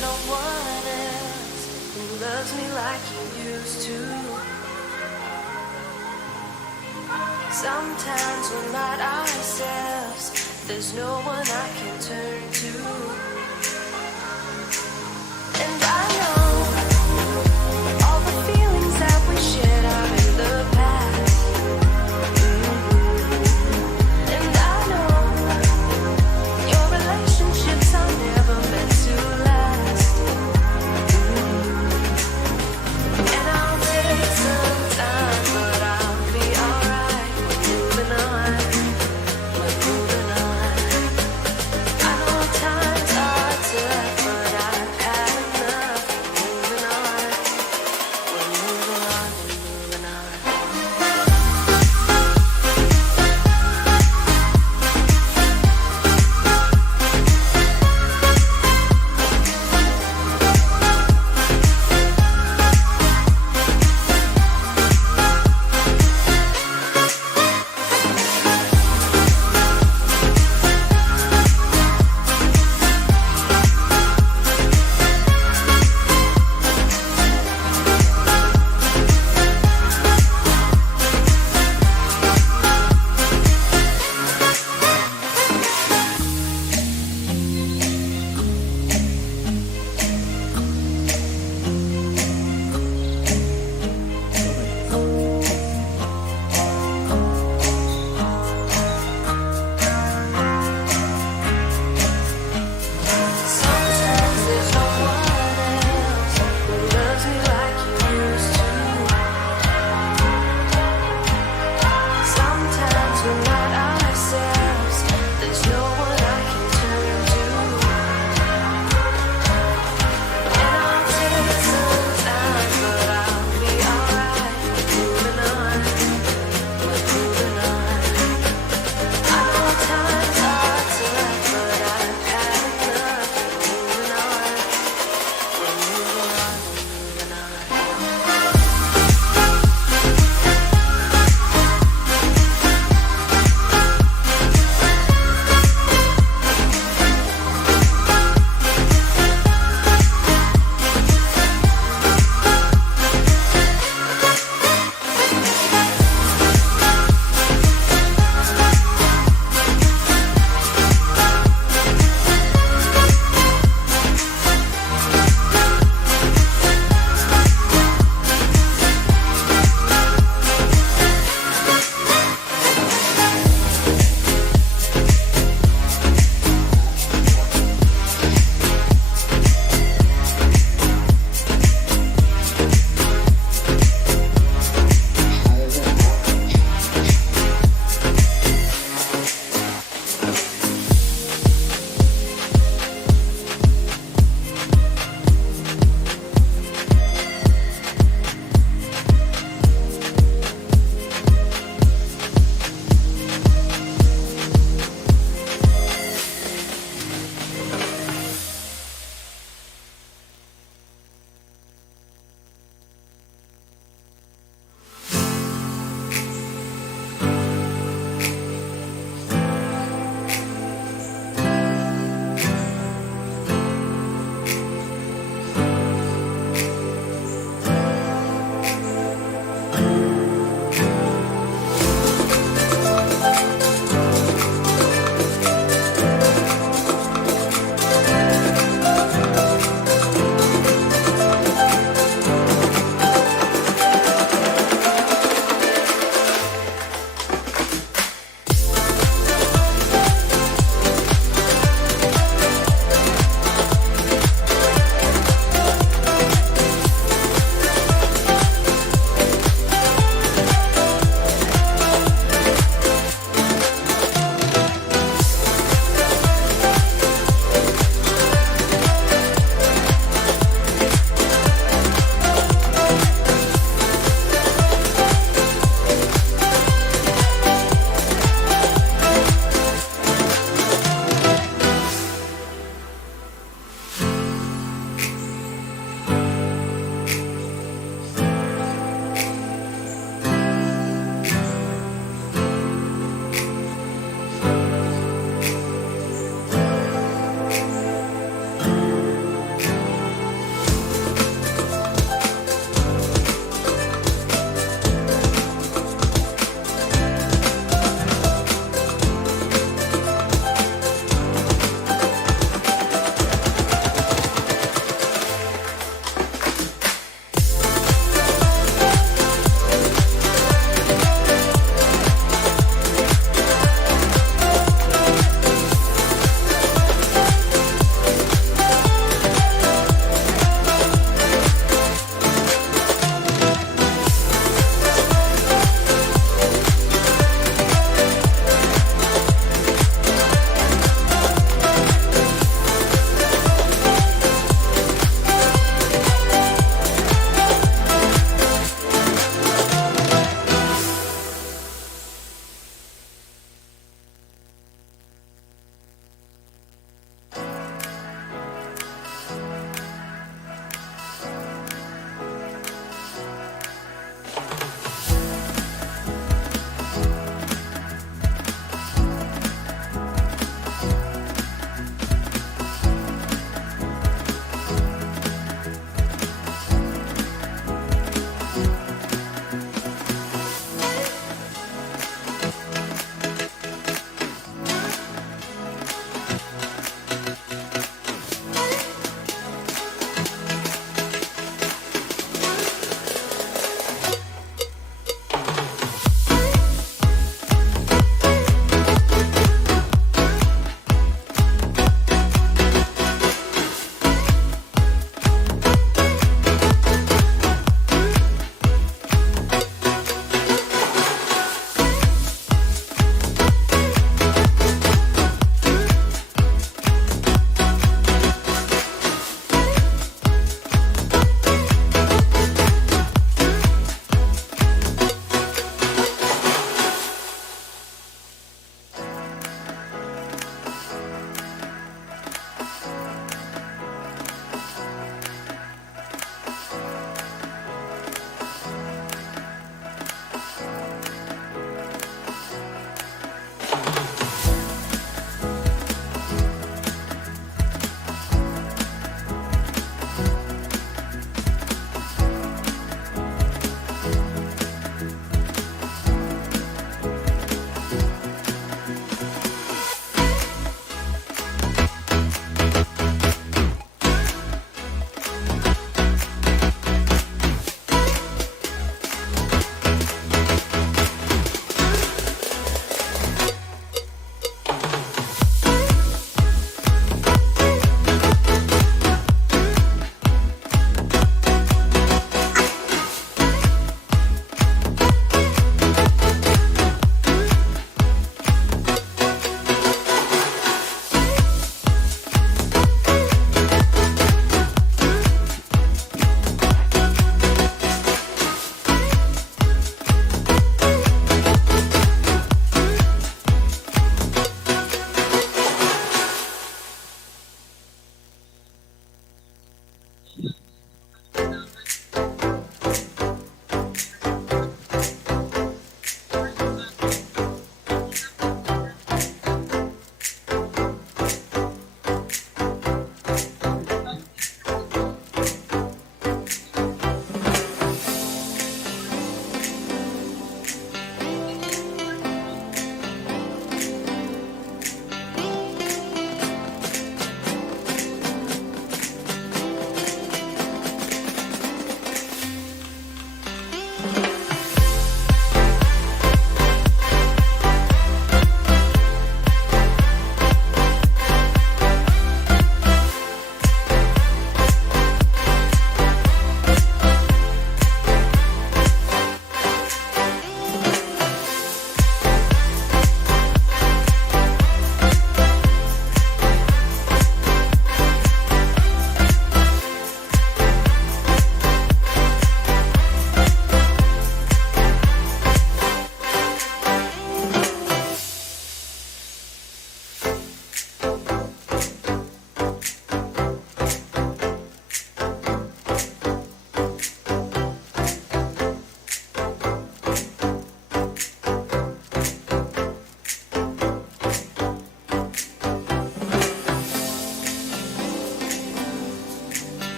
no one else who loves me like you used to. Sometimes we're not ourselves. There's no one I can turn to. And I know all the feelings that we shared are in the past. And I know your relationships are never meant to last. And I'll take some time, but I'll be alright. We're moving on. We're moving on. I know times are tough, but I've had enough.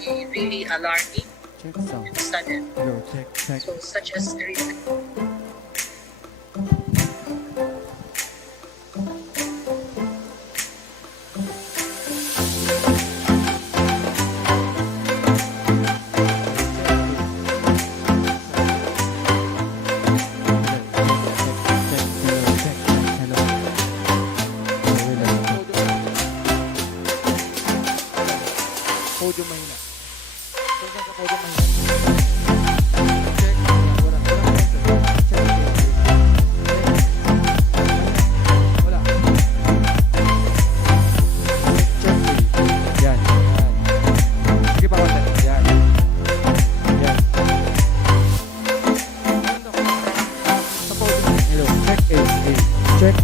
be really alarming Check sound. and sudden. Hello, check. So, such as the recent Podium mahina. Saan ka podium mahina? Check. Wala. Check. Wala. Check. Yan. Sige pa konti. Yan. Sa podium. Hello. Check. Check.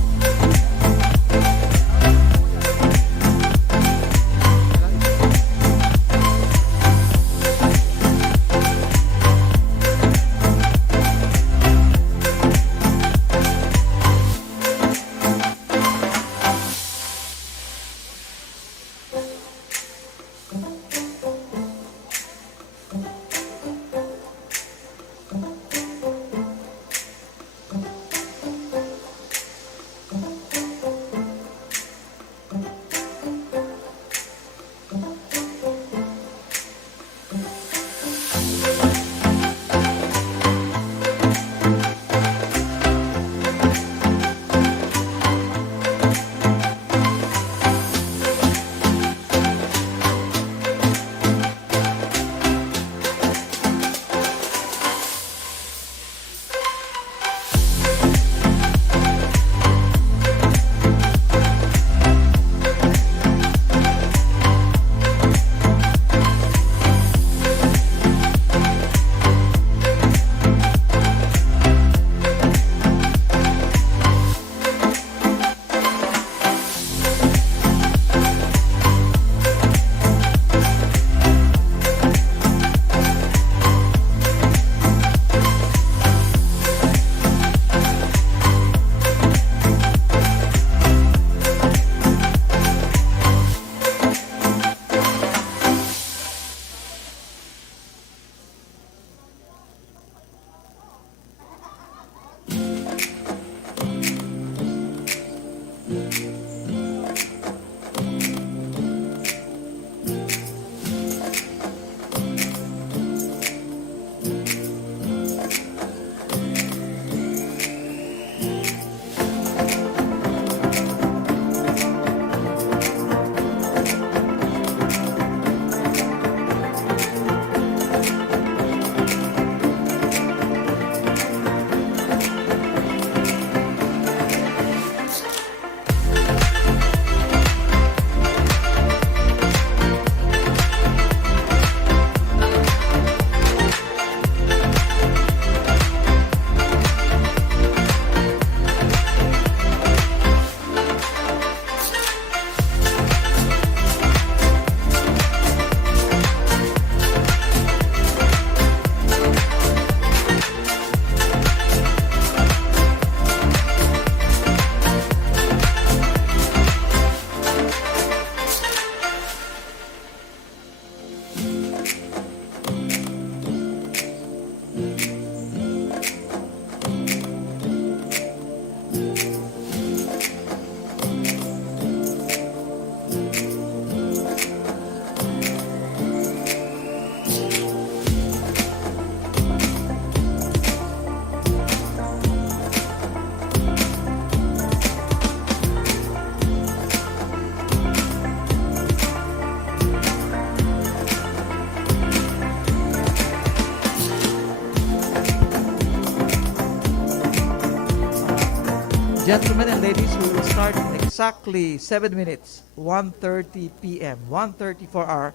Gentlemen and ladies, we will start in exactly 7 minutes, 1:30 p.m., 1:30 for our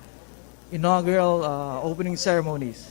inaugural opening ceremonies.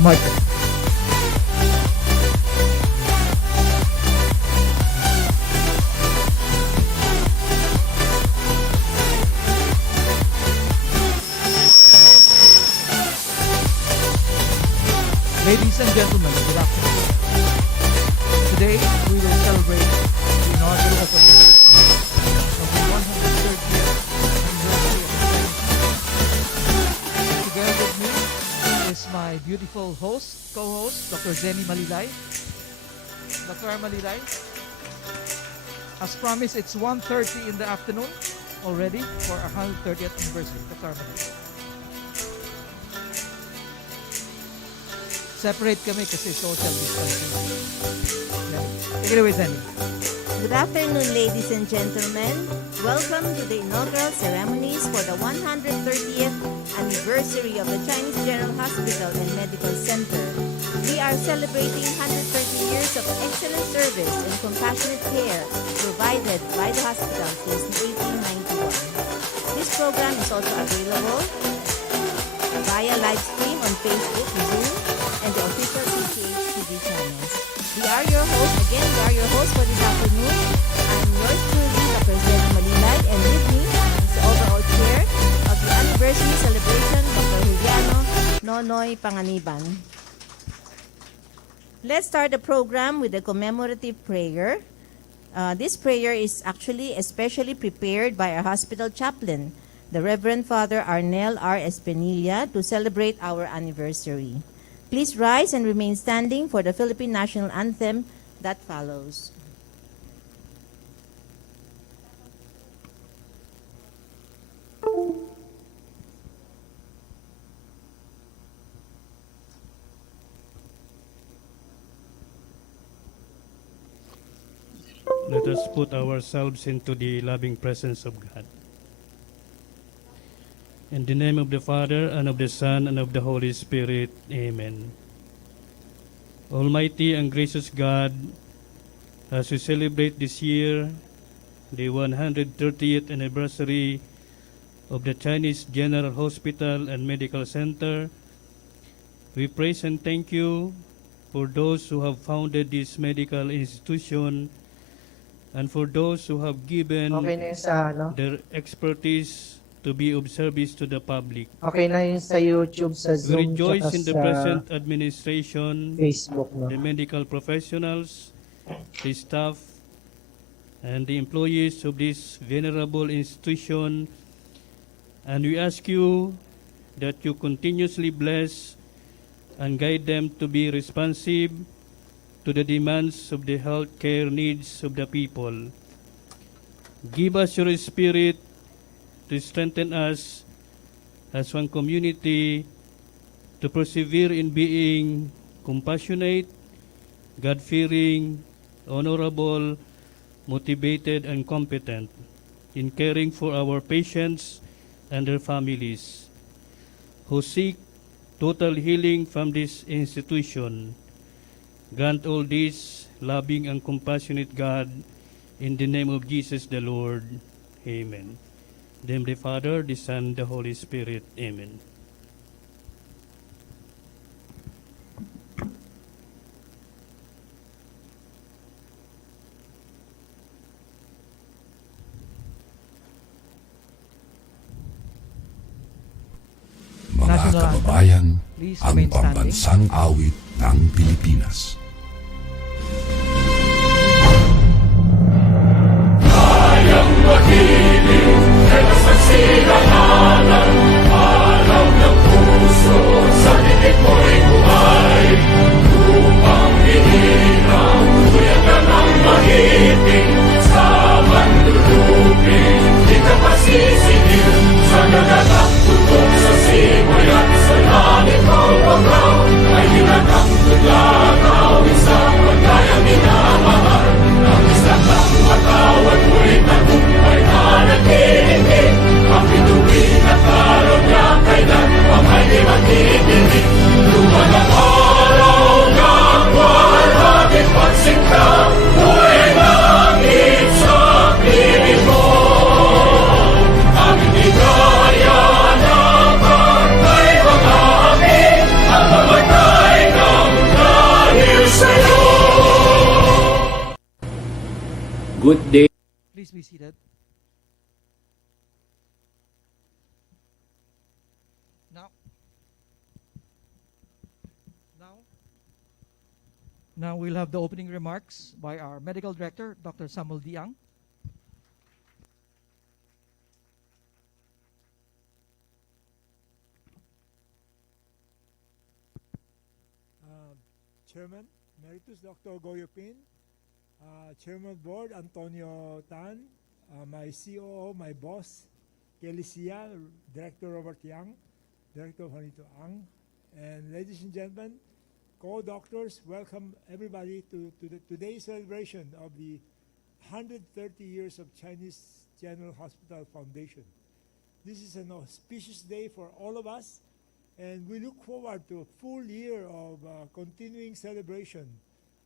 Market. Ladies and gentlemen, good afternoon. Today, we will celebrate the inaugural opening of the 130th anniversary of CGHMC. Together with me is my beautiful host, co-host, Dr. Zenny Malilay. Dr. Malilay, as promised, it's 1:30 in the afternoon already for our 130th anniversary. Dr. Malilay. Separate kami kasi social distancing. Yeah. Take it away, Zenny. Good afternoon, ladies and gentlemen. Welcome to the inaugural ceremonies for the 130th anniversary of the Chinese General Hospital and Medical Center. We are celebrating 130 years of excellent service and compassionate care provided by the hospital since 1891. This program is also available via live stream on Facebook, Zoom, and the official CGHMC channels. We are your hosts for this afternoon. I'm yours truly, Dr. Zenny Malilay, and with me is the overall chair of the anniversary celebration, Dr. Juliano Nonoy Panganiban. Let's start the program with a commemorative prayer. This prayer is actually especially prepared by our hospital chaplain, the Reverend Father Arnel R. Espinilla, to celebrate our anniversary. Please rise and remain standing for the Philippine National Anthem that follows. Let us put ourselves into the loving presence of God. In the name of the Father, and of the Son, and of the Holy Spirit. Amen. Almighty and gracious God, as we celebrate this year the 130th anniversary of the Chinese General Hospital and Medical Center, we praise and thank you for those who have founded this medical institution and for those who have given Okay na yun sa their expertise to be of service to the public. Okay na yun sa YouTube, sa We Zoom, rejoice tsaka in the sa present administration, Facebook, no? the medical professionals, the staff, and the employees of this venerable institution, and we ask you that you continuously bless and guide them to be responsive to the demands of the health care needs of the people. Give us your spirit to strengthen us as one community to persevere in being compassionate, God-fearing, honorable, motivated, and competent in caring for our patients and their families who seek total healing from this institution. Grant all this, loving and compassionate God, in the name of Jesus the Lord. Amen. In the name of the Father, the Son, the Holy Spirit. Amen. Mga National anthem. kababayan, Please ang remain standing. pambansang awit ng Pilipinas. Ay hinatang tuglaw Good day. Please be seated. Now, now we'll have the opening remarks by our medical director, Dr. Samuel Diang. Chairman Emeritus Dr. Goyo Pin, Chairman Board Antonio Tan, my COO, my boss, Kelly Sia, Director Robert Yang, Director Juanito Ang, and ladies and gentlemen, co-doctors, welcome everybody to today's celebration of the 130 years of Chinese General Hospital Foundation. This is an auspicious day for all of us, and we look forward to a full year of continuing celebration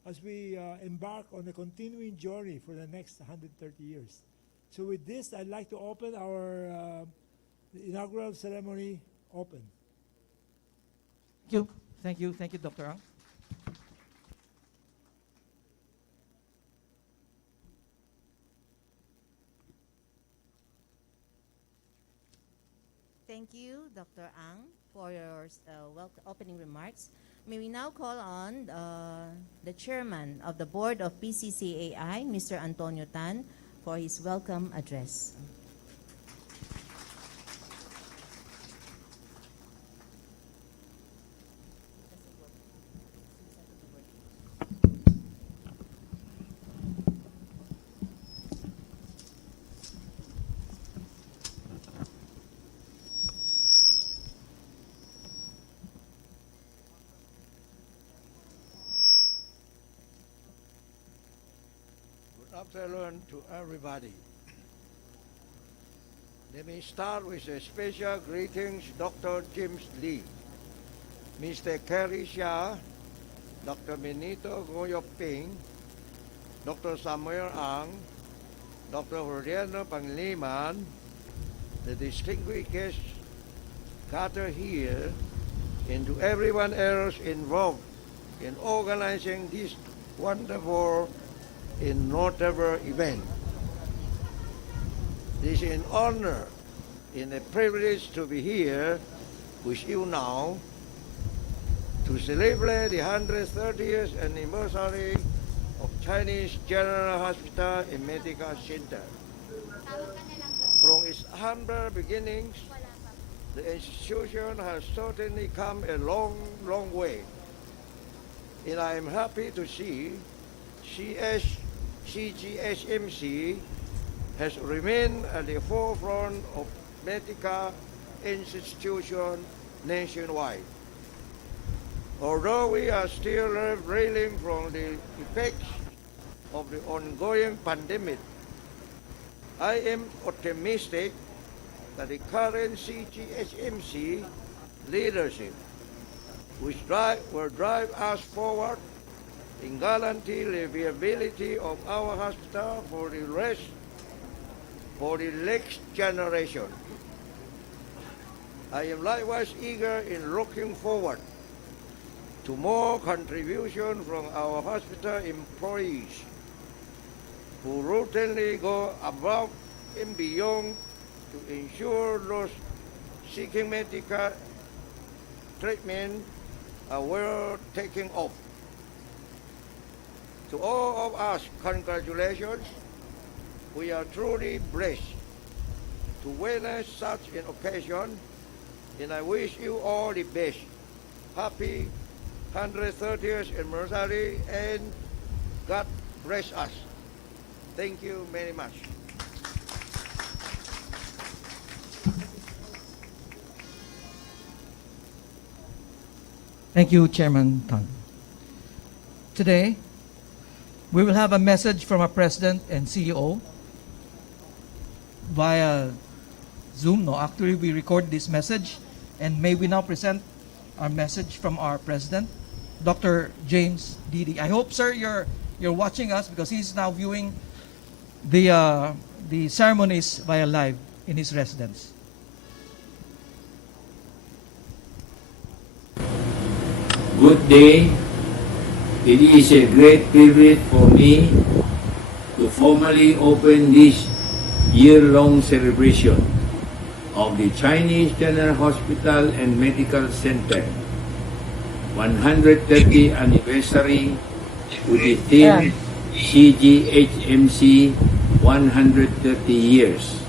as we embark on a continuing journey for the next 130 years. So with this, I'd like to open our inaugural ceremony open. Thank you, Dr. Ang. Thank you, Dr. Ang, for your opening remarks. May we now call on the chairman of the board of PCCAI, Mr. Antonio Tan, for his welcome address. Good afternoon to everybody. Let me start with a special greetings, Dr. James Lee, Mr. Kerry Xia, Dr. Benito Goyoping, Dr. Samuel Ang, Dr. Juliano Pangliman, the distinguished guests gathered here, and to everyone else involved in organizing this wonderful and notable event. It is an honor and a privilege to be here with you now to celebrate the 130th anniversary of Chinese General Hospital and Medical Center. From its humble beginnings, the institution has certainly come a long, long way. And I am happy to see CGHMC has remained at the forefront of medical institutions nationwide. Although we are still reeling from the effects of the ongoing pandemic, I am optimistic that the current CGHMC leadership will drive us forward and guarantee the viability of our hospital for the next generation. I am likewise eager in looking forward to more contribution from our hospital employees who routinely go above and beyond to ensure those seeking medical treatment are well taken of. To all of us, congratulations. We are truly blessed to witness such an occasion, and I wish you all the best. Happy 130th anniversary, and God bless us. Thank you very much. Thank you, Chairman Tan. Today, we will have a message from our President and CEO via Zoom. No, actually, we record this message, and may we now present our message from our President, Dr. James Didi. I hope, sir, you're watching us because he's now viewing the ceremonies via live in his residence. Good day. It is a great privilege for me to to formally open this year-long celebration of the Chinese General Hospital and Medical Center 130th anniversary with the theme CGHMC 130 years,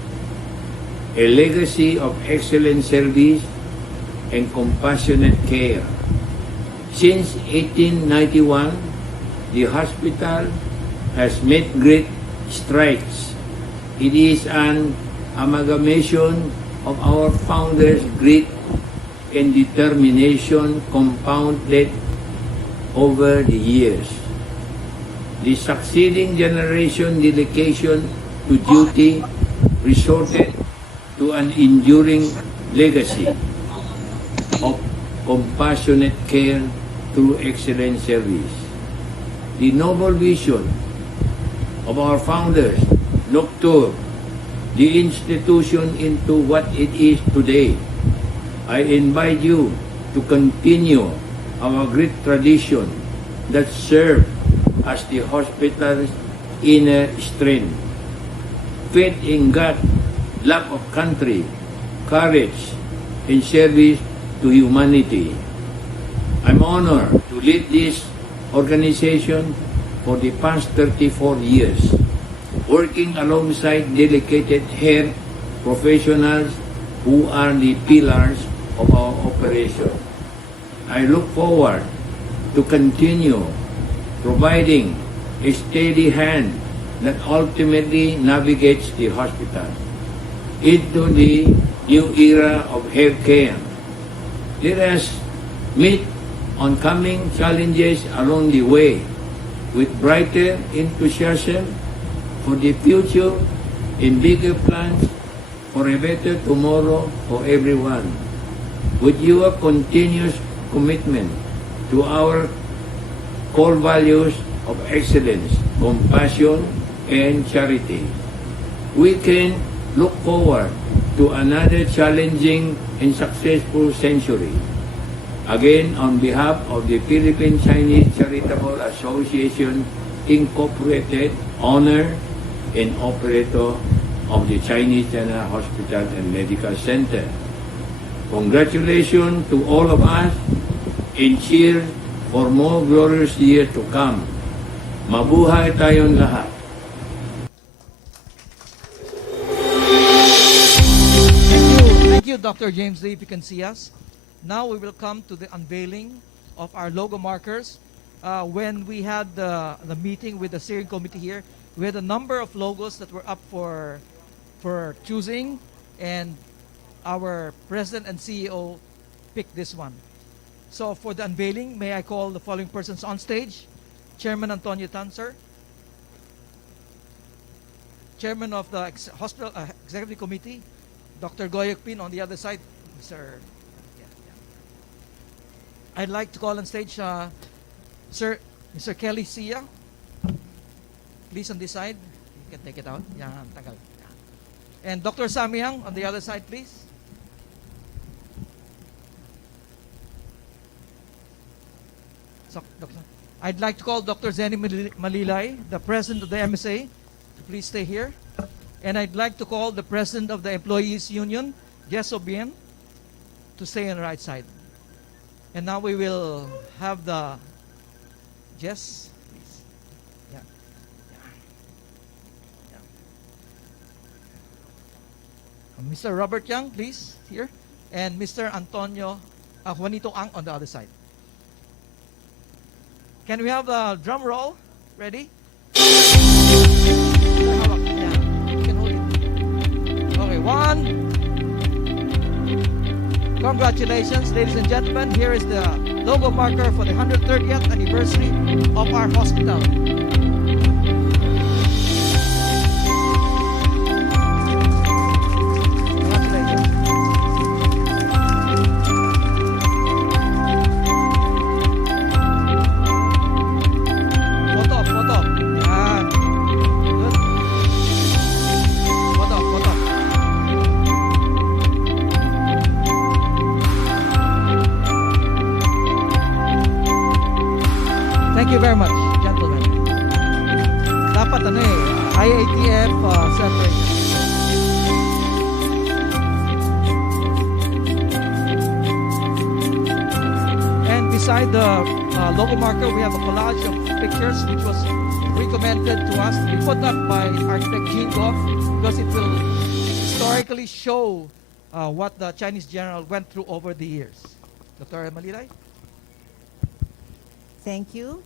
a legacy of excellent service and compassionate care. Since 1891, the hospital has made great strides. It is an amalgamation of our founders' grit and determination compounded over the years. The succeeding generation dedication to duty resulted to an enduring legacy of compassionate care through excellent service. The noble vision of our founders nurtured the institution into what it is today. I invite you to continue our great tradition that served as the hospital's inner strength. Faith in God, love of country, courage, and service to humanity. I'm honored to lead this organization for the past 34 years, working alongside dedicated health professionals who are the pillars of our operation. I look forward to continue providing a steady hand that ultimately navigates the hospital into the new era of healthcare. Let us meet oncoming challenges along the way with brighter enthusiasm for the future and bigger plans for a better tomorrow for everyone. With your continuous commitment to our core values of excellence, compassion, and charity, we can look forward to another challenging and successful century. Again, on behalf of the Philippine Chinese Charitable Association Incorporated, owner and operator of the Chinese General Hospital and Medical Center, congratulations to all of us and cheers for more glorious years to come. Mabuhay tayong lahat. Thank you, Dr. James Lee, if you can see us. Now we will come to the unveiling of our logo markers. When we had the meeting with the steering committee here, we had a number of logos that were up for choosing, and our president and CEO picked this one. So for the unveiling, may I call the following persons on stage? Chairman Antonio Tan, sir. Chairman of the Hospital Executive Committee, Dr. Goyek Pin on the other side. Sir, I'd like to call on stage Sir, Mr. Kelly Sia. Please on this side. You can take it out. Yan, tagal. Yan. And Dr. Samyang on the other side, please. So, I'd like to call Dr. Zenny Malilay, the president of the MSA, to please stay here. And I'd like to call the president of the Employees Union, Jess Obien, to stay on the right side. And now we will have the Jess, please. Yeah. Mr. Robert Yang, please, here. And Mr. Antonio Juanito Ang on the other side. Can we have the drum roll? Ready? Yeah, you can hold it. Okay, one. Congratulations, ladies and gentlemen. Here is the logo marker for the 130th anniversary of our hospital. Congratulations. Photo. Yan. Good. Photo. Thank you very much, gentlemen. Beside the logo marker, we have a collage of pictures which was recommended to us to be put up by architect Jean Goff because it will historically show what the Chinese general went through over the years. Dr. Malilay? Thank you.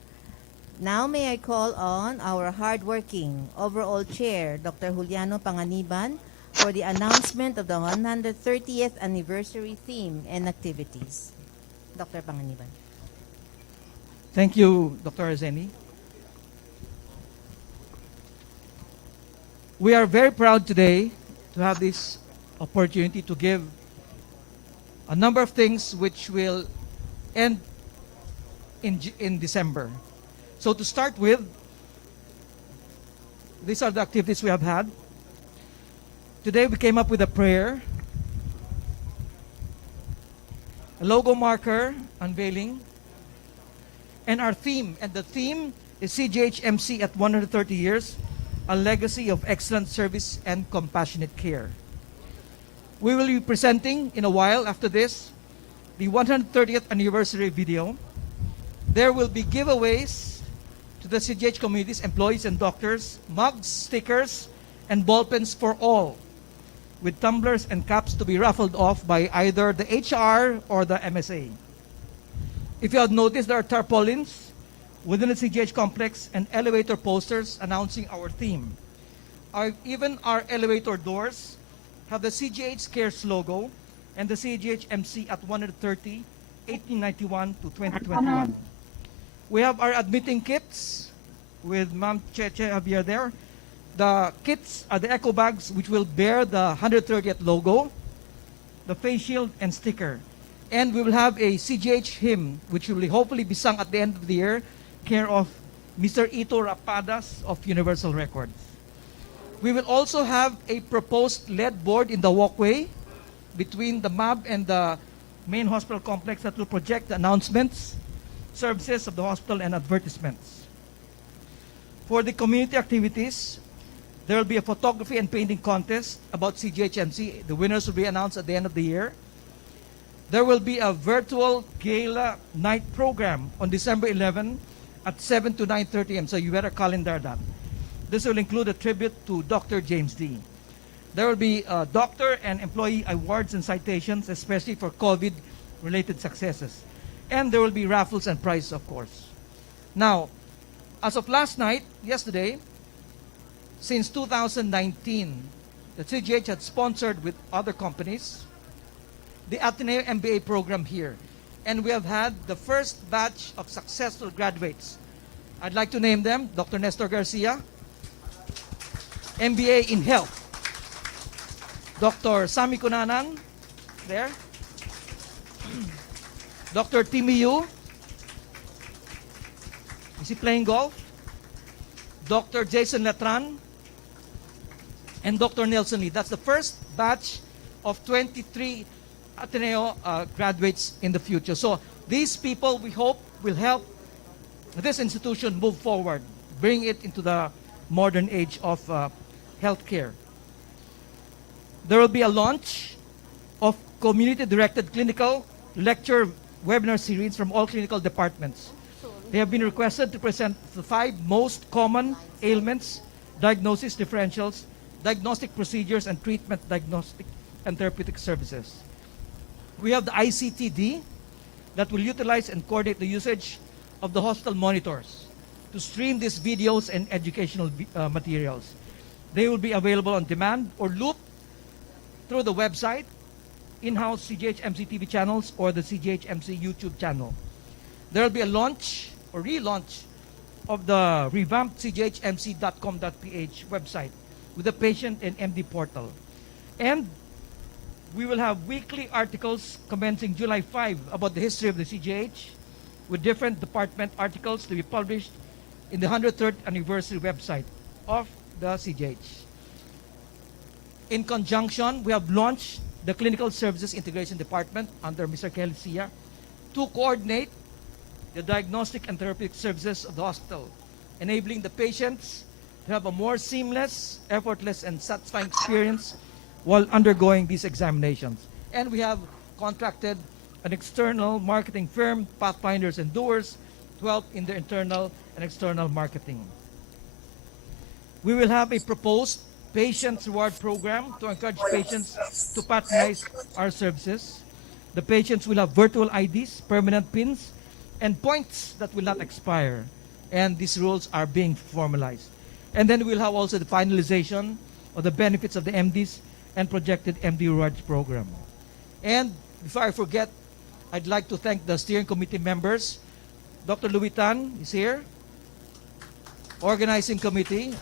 Now may I call on our hardworking overall chair, Dr. Juliano Panganiban, for the announcement of the 130th anniversary theme and activities. Dr. Panganiban. Thank you, Dr. Zeni. We are very proud today to have this opportunity to give a number of things which will end in December. So to start with, these are the activities we have had. Today we came up with a prayer, a logo marker, unveiling, and our theme. And the theme is CGHMC at 130 years, a legacy of excellent service and compassionate care. We will be presenting in a while after this the 130th anniversary video. There will be giveaways to the CGH communities, employees and doctors, mugs, stickers, and ballpens for all, with tumblers and caps to be raffled off by either the HR or the MSA. If you have noticed, there are tarpaulins within the CGH complex and elevator posters announcing our theme. Even our elevator doors have the CGH Cares logo and the CGHMC at 130, 1891 to 2021. We have our admitting kits with Ma'am Cheche Javier there. The kits are the eco bags which will bear the 130th logo, the face shield and sticker. And we will have a CGH hymn which will hopefully be sung at the end of the year, care of Mr. Ito Rapadas of Universal Records. We will also have a proposed LED board in the walkway between the MAB and the main hospital complex that will project the announcements, services of the hospital and advertisements. For the community activities, there will be a photography and painting contest about CGHMC. The winners will be announced at the end of the year. There will be a virtual gala night program on December 11 at 7 to 9:30 a.m. So you better calendar that. This will include a tribute to Dr. James D. There will be doctor and employee awards and citations, especially for COVID-related successes. And there will be raffles and prizes, of course. Now, as of yesterday, since 2019, the CGH had sponsored with other companies the Ateneo MBA program here. And we have had the first batch of successful graduates. I'd like to name them: Dr. Nestor Garcia, MBA in Health; Dr. Sami Kunanan, there; Dr. Timmy Yu, is he playing golf? Dr. Jason Latran, and Dr. Nelson Lee. That's the first batch of 23 Ateneo graduates in the future. So these people, we hope, will help this institution move forward, bring it into the modern age of healthcare. There will be a launch of community-directed clinical lecture webinar series from all clinical departments. They have been requested to present the 5 most common ailments, diagnosis differentials, diagnostic procedures, and treatment diagnostic and therapeutic services. We have the ICTD that will utilize and coordinate the usage of the hospital monitors to stream these videos and educational materials. They will be available on demand or loop through the website, in-house CGHMC TV channels, or the CGHMC YouTube channel. There will be a launch or relaunch of the revamped cghmc.com.ph website with the patient and MD portal. And we will have weekly articles commencing July 5 about the history of the CGH, with different department articles to be published in the 103rd anniversary website of the CGH. In conjunction, we have launched the Clinical Services Integration Department under Mr. Kelly Sia to coordinate the diagnostic and therapeutic services of the hospital, enabling the patients to have a more seamless, effortless, and satisfying experience while undergoing these examinations. And we have contracted an external marketing firm, Pathfinders and Doers, to help in their internal and external marketing. We will have a proposed patient reward program to encourage patients to patronize our services. The patients will have virtual IDs, permanent pins, and points that will not expire. And these rules are being formalized. And then we'll have also the finalization of the benefits of the MDs and projected MD rewards program. And before I forget, I'd like to thank the steering committee members. Dr. Louis Tan is here. Organizing committee,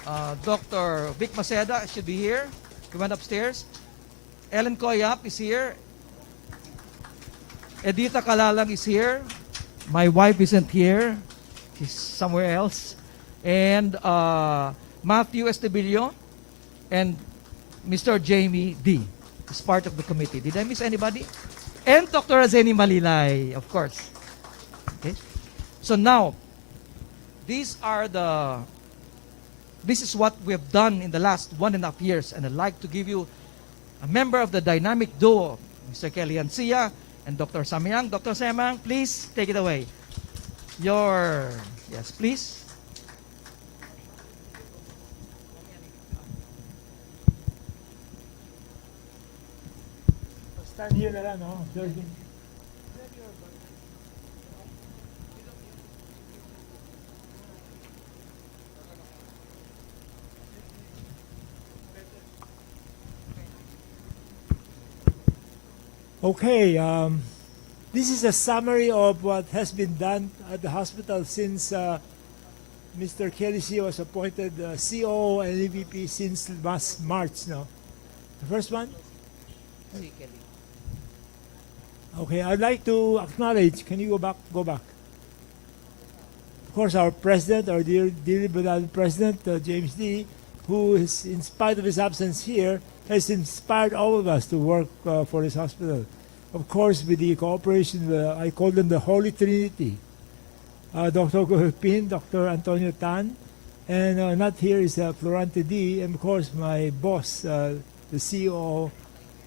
Dr. Vic Maceda should be here. He went upstairs. Ellen Koyap is here. Edita Kalalang is here. My wife isn't here. She's somewhere else. And Matthew Estebillo and Mr. Jamie D is part of the committee. Did I miss anybody? And Dr. Azeni Malilay, of course. Okay. So now, this is what we have done in the last 1.5 years, and I'd like to give you a member of the dynamic duo, Mr. Kelly Ancia and Dr. Samyang. Dr. Samyang, please take it away. Yes, please. Stand here na lang, no? Okay, this is a summary of what has been done at the hospital since Mr. Kelly C was appointed COO and EVP since last March now. The first one? Okay, I'd like to acknowledge, can you go back? Go back. Of course, our president, our dearly beloved president, James D., who is, in spite of his absence here, has inspired all of us to work for this hospital. Of course, with the cooperation, I call them the Holy Trinity. Dr. Gohepin, Dr. Antonio Tan, and not here is Florante D., and of course my boss, the CEO,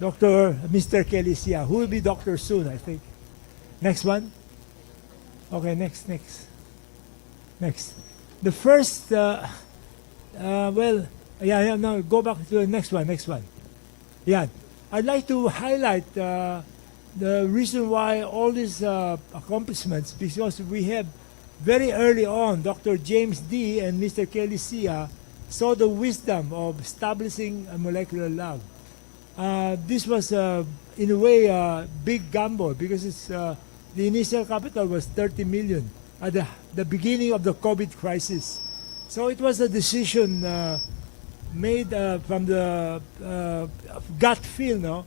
Mr. Kelly Sia, who will be doctor soon, I think. Next one. Okay, next. The first, no, go back to the next one. Yeah, I'd like to highlight the reason why all these accomplishments, because we have very early on, Dr. James D. and Mr. Kelly Sia saw the wisdom of establishing a molecular lab. This was, in a way, a big gamble because the initial capital was 30 million at the beginning of the COVID crisis. So it was a decision made from the gut feel, no?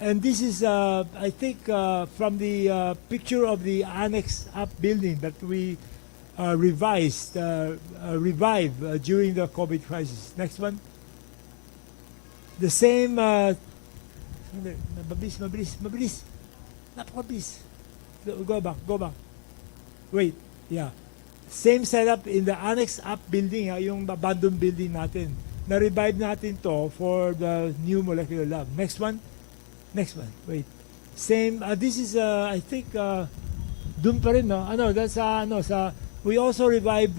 And this is, I think, from the picture of the Annex Up building that we revived during the COVID crisis. Next one. The same, mabilis. Napakabilis. Go back. Wait, yeah. Same setup in the Annex Up building, yung abandoned building natin. Na-revive natin to for the new molecular lab. Next one. Wait. Same, this is, I think, dun pa rin, no? We also revived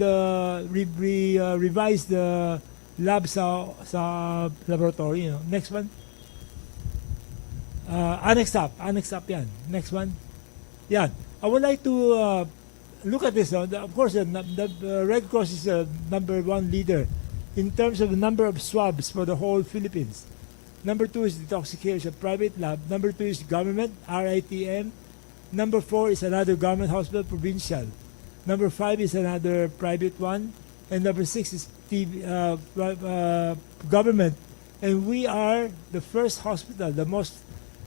revised the lab sa laboratory, you know. Next one. Annex Up yan. Next one. Yan. I would like to look at this. Of course, the Red Cross is the #1 leader in terms of the number of swabs for the whole Philippines. Number 2 is detoxification, private lab. Number 2 is government, RITM. Number 4 is another government hospital, provincial. Number 5 is another private one. And number 6 is government. And we are the first hospital, the most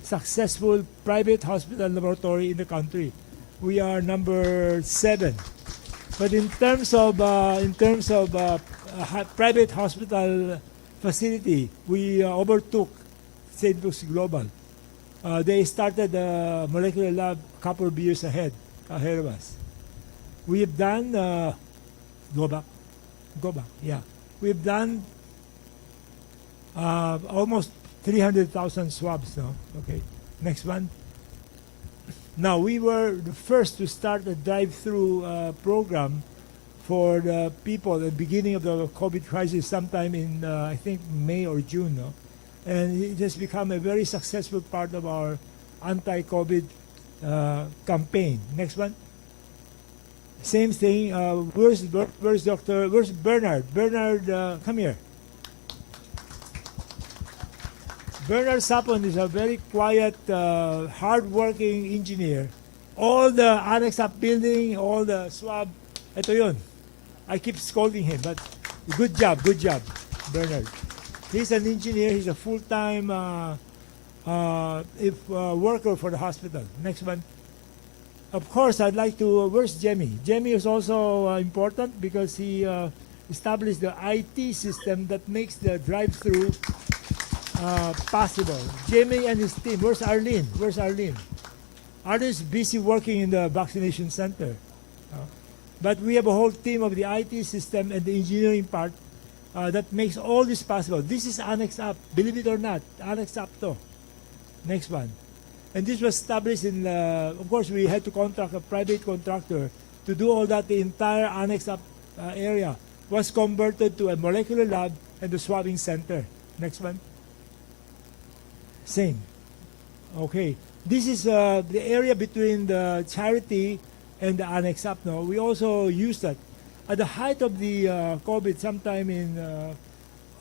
successful private hospital laboratory in the country. We are number 7. But in terms of private hospital facility, we overtook St. Luke's Global. They started the molecular lab a couple of years ahead of us. We have done, go back, yeah. We've done almost 300,000 swabs now. Okay, next one. Now, we were the first to start a drive-through program for the people at the beginning of the COVID crisis, sometime in, I think, May or June. No? And it has become a very successful part of our anti-COVID campaign. Next one. Same thing. Where's Bernard? Bernard, come here. Bernard Sapon is a very quiet, hard-working engineer. All the annex up building, all the swab, ito yun. I keep scolding him, but good job, Bernard. He's an engineer. He's a full-time worker for the hospital. Next one. Of course, I'd like to, where's Jemmy? Jemmy is also important because he established the IT system that makes the drive-through possible. Jimmy and his team. Where's Arlene? Arlene's busy working in the vaccination center. But we have a whole team of the IT system and the engineering part that makes all this possible. This is Annex Up. Believe it or not, Annex Up to. Next one. And this was established in, of course, we had to contract a private contractor to do all that. The entire Annex Up area was converted to a molecular lab and the swabbing center. Next one. Same. Okay. This is the area between the charity and the Annex Up. No, we also used that. At the height of the COVID, sometime in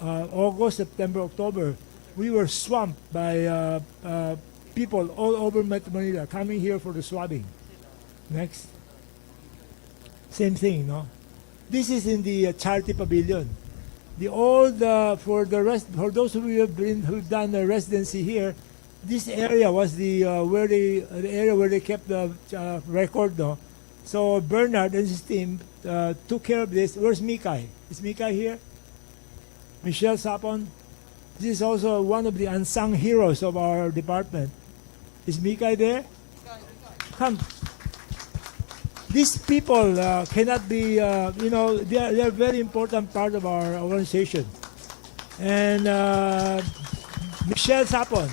August, September, October, we were swamped by people all over Metro Manila coming here for the swabbing. Next. Same thing, no? This is in the charity pavilion. The old for those who've done a residency here, this area was the area where they kept the record, no. So Bernard and his team took care of this. Where's Mikay? Is Mikay here? Michelle Sapon. This is also one of the unsung heroes of our department. Is Mikay there? Come. These people cannot be, they are a very important part of our organization. And Michelle Sapon,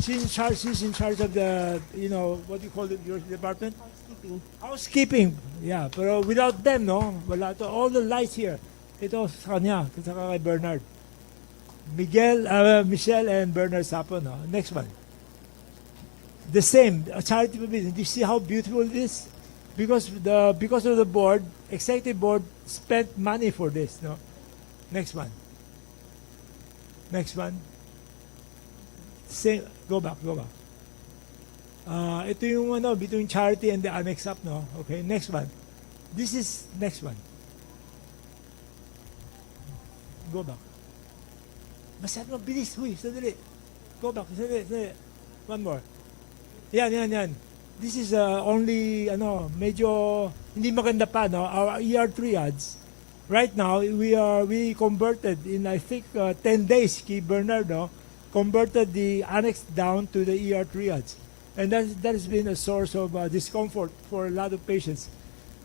she's in charge of the, what do you call it, your department? Housekeeping. Yeah, pero without them, no, wala to. All the lights here, ito sa kanya, sa kay Bernard. Michelle and Bernard Sapon. No? Next one. The same, charity pavilion. Do you see how beautiful it is? Because of the board, executive board spent money for this. No. Next one. Same. Go back. Ito yung between charity and the Annex Up. No. Okay. Next one. This is next one. Go back. Masyado mabilis. Huy, sadali. Go back. Sadali. One more. Yan. This is only medyo hindi maganda pa, no. Our ER triads. Right now we converted in I think 10 days kay Bernard, no, converted the annex down to the ER triads. And that has been a source of discomfort for a lot of patients.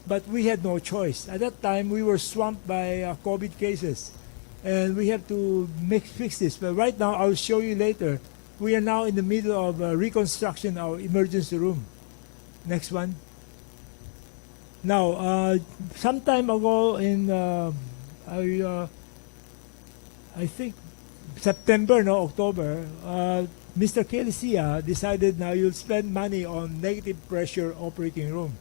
But we had no choice. At that time we were swamped by COVID cases. And we have to fix this. But right now I'll show you later. We are now in the middle of reconstruction of our emergency room. Next one. Now, some time ago in, I think September, no, October, Mr. Kelicia decided now you'll spend money on negative pressure operating room.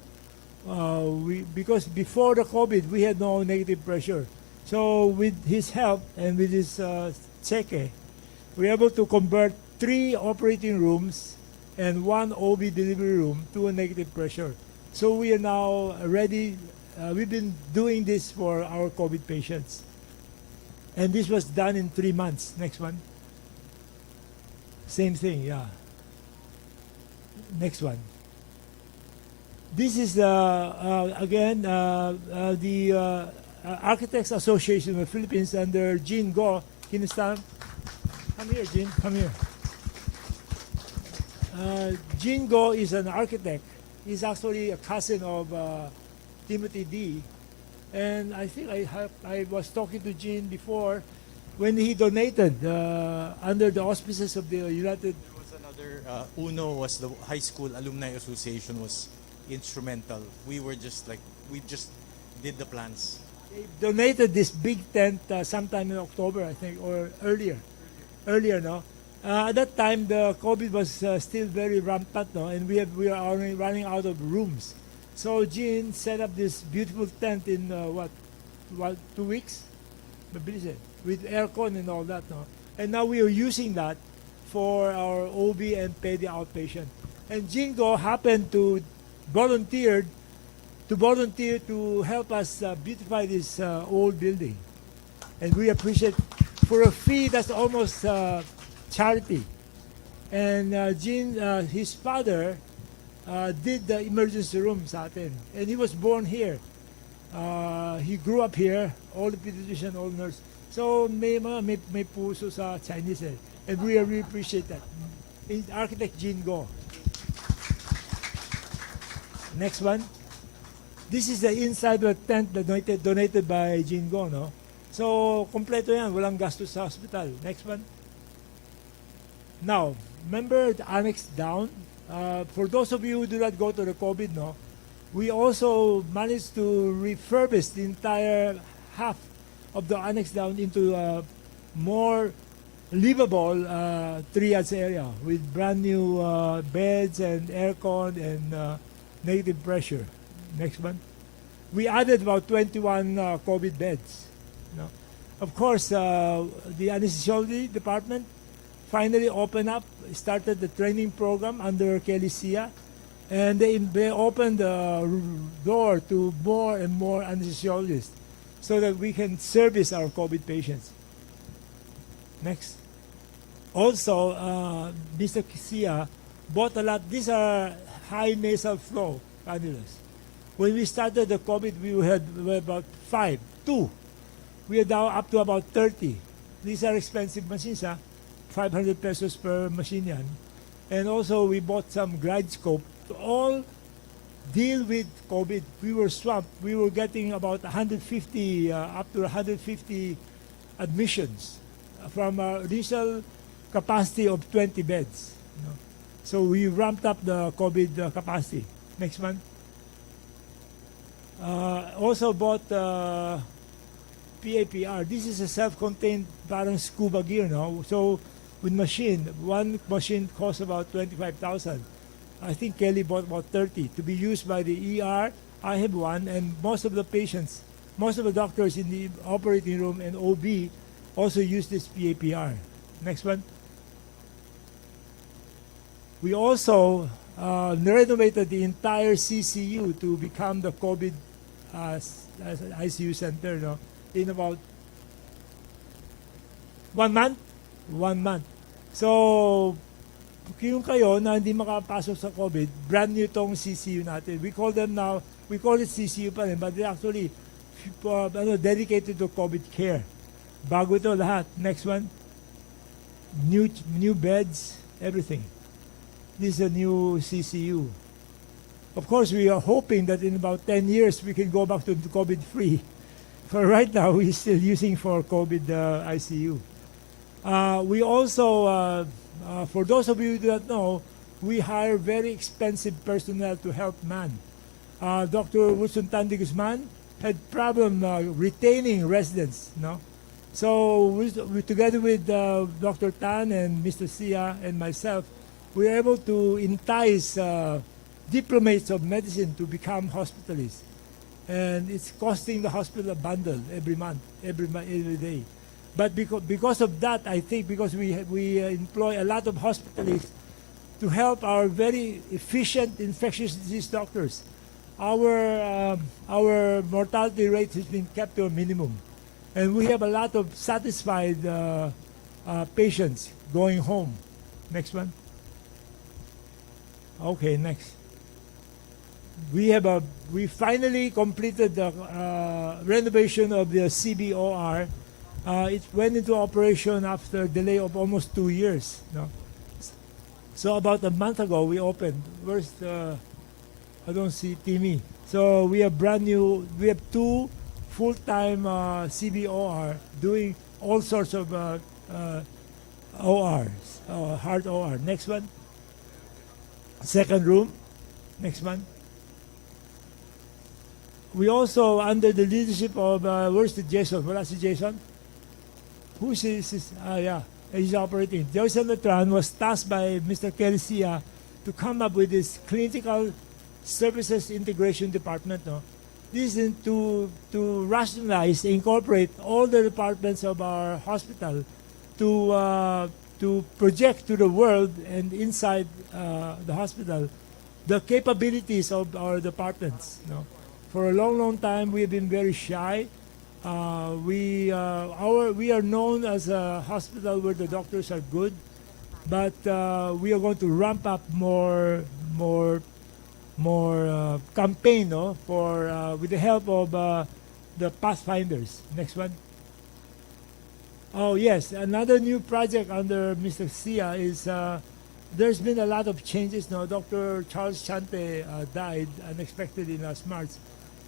Because before the COVID, we had no negative pressure. So with his help and with his cheque, we were able to convert 3 operating rooms and 1 OB delivery room to a negative pressure. So we are now ready. We've been doing this for our COVID patients. And this was done in 3 months. Next one. Same thing, yeah. Next one. This is, again, the Architects Association of the Philippines under Jean Go. Can you stand? Come here, Jean. Come here. Jean Go is an architect. He's actually a cousin of Timothy D. And I think I was talking to Jean before when he donated under the auspices of the United. There was another Sir, UNO was the High School Alumni Association was instrumental. We just did the plans. They donated this big tent sometime in October, I think, or earlier. Earlier, no? At that time, the COVID was still very rampant, no? And we are already running out of rooms. So Jean set up this beautiful tent in, 2 weeks? Mabilis eh, with aircon and all that, no? And now we are using that for our OB and pedi outpatient. And Jingo happened to volunteer to help us beautify this old building. And we appreciate, for a fee that's almost charity. And Jean, his father, did the emergency room sa atin. And he was born here. He grew up here, all the pediatrician, all nurse. So may puso sa Chinese eh. And we really appreciate that. Architect Jean Go. Next one. This is the inside of the tent that donated by Jean Go, no? So, kompleto yan. Walang gastos sa hospital. Next one. Now, remember the annex down? For those of you who do not go to the COVID, no? We also managed to refurbish the entire half of the annex down into a more livable triage area with brand new beds and aircon and negative pressure. Next one. We added about 21 COVID beds. No? Of course, the anesthesiology department finally opened up, started the training program under Kelly Sia, and they opened the door to more and more anesthesiologists so that we can service our COVID patients. Next. Also, Mr. Sia bought a lot. These are high nasal flow cannulas. When we started the COVID, we had about 2. We are now up to about 30. These are expensive machines, 500 pesos per machine yan. And also, we bought some glide scope to all deal with COVID. We were swamped. We were getting about 150, up to 150 admissions from our initial capacity of 20 beds. You know. So we ramped up the COVID capacity. Next one. Also bought PAPR. This is a self-contained parang scuba gear, no? So with machine, one machine costs about 25,000. I think Kelly bought about 30 to be used by the ER. I have one, and most of the patients, most of the doctors in the operating room and OB also use this PAPR. Next one. We also renovated the entire CCU to become the COVID ICU center, no? In about 1 month. 1 month. So, kung kayo na hindi makapasok sa COVID, brand new tong CCU natin. We call it CCU pa rin, but they actually dedicated to COVID care. Bago ito lahat. Next one. New beds, everything. This is a new CCU. Of course, we are hoping that in about 10 years, we can go back to COVID-free. For right now, we're still using for COVID ICU. We also, for those of you who do not know, we hire very expensive personnel to help man. Dr. Wilson Tandy Guzman had problem retaining residents, no? So we together with Dr. Tan and Mr. Sia and myself, we were able to entice diplomates of medicine to become hospitalists. And it's costing the hospital a bundle every month, every day. But because of that, I think because we employ a lot of hospitalists to help our very efficient infectious disease doctors, our mortality rate has been kept to a minimum. And we have a lot of satisfied patients going home. Next one. Okay, next. We finally completed the renovation of the CBOR. It went into operation after a delay of almost 2 years. No? So about a month ago, we opened. Where's the, I don't see Timmy. So we have brand new, we have 2 full-time CBOR doing all sorts of ORs, heart OR. Next one. second room. Next one. We also, under the leadership of, where's the Jason? Wala si Jason? Who's his, yeah, he's operating. Jason Latran was tasked by Mr. Kelsia to come up with this clinical services integration department. No? This is to rationalize, incorporate all the departments of our hospital to project to the world and inside the hospital the capabilities of our departments. No? For a long, long time, we have been very shy. We are known as a hospital where the doctors are good, but we are going to ramp up more campaign, no, for with the help of the pathfinders. Next one. Oh yes, another new project under Mr. Sia is there's been a lot of changes. No, Dr. Charles Chante died unexpectedly last March,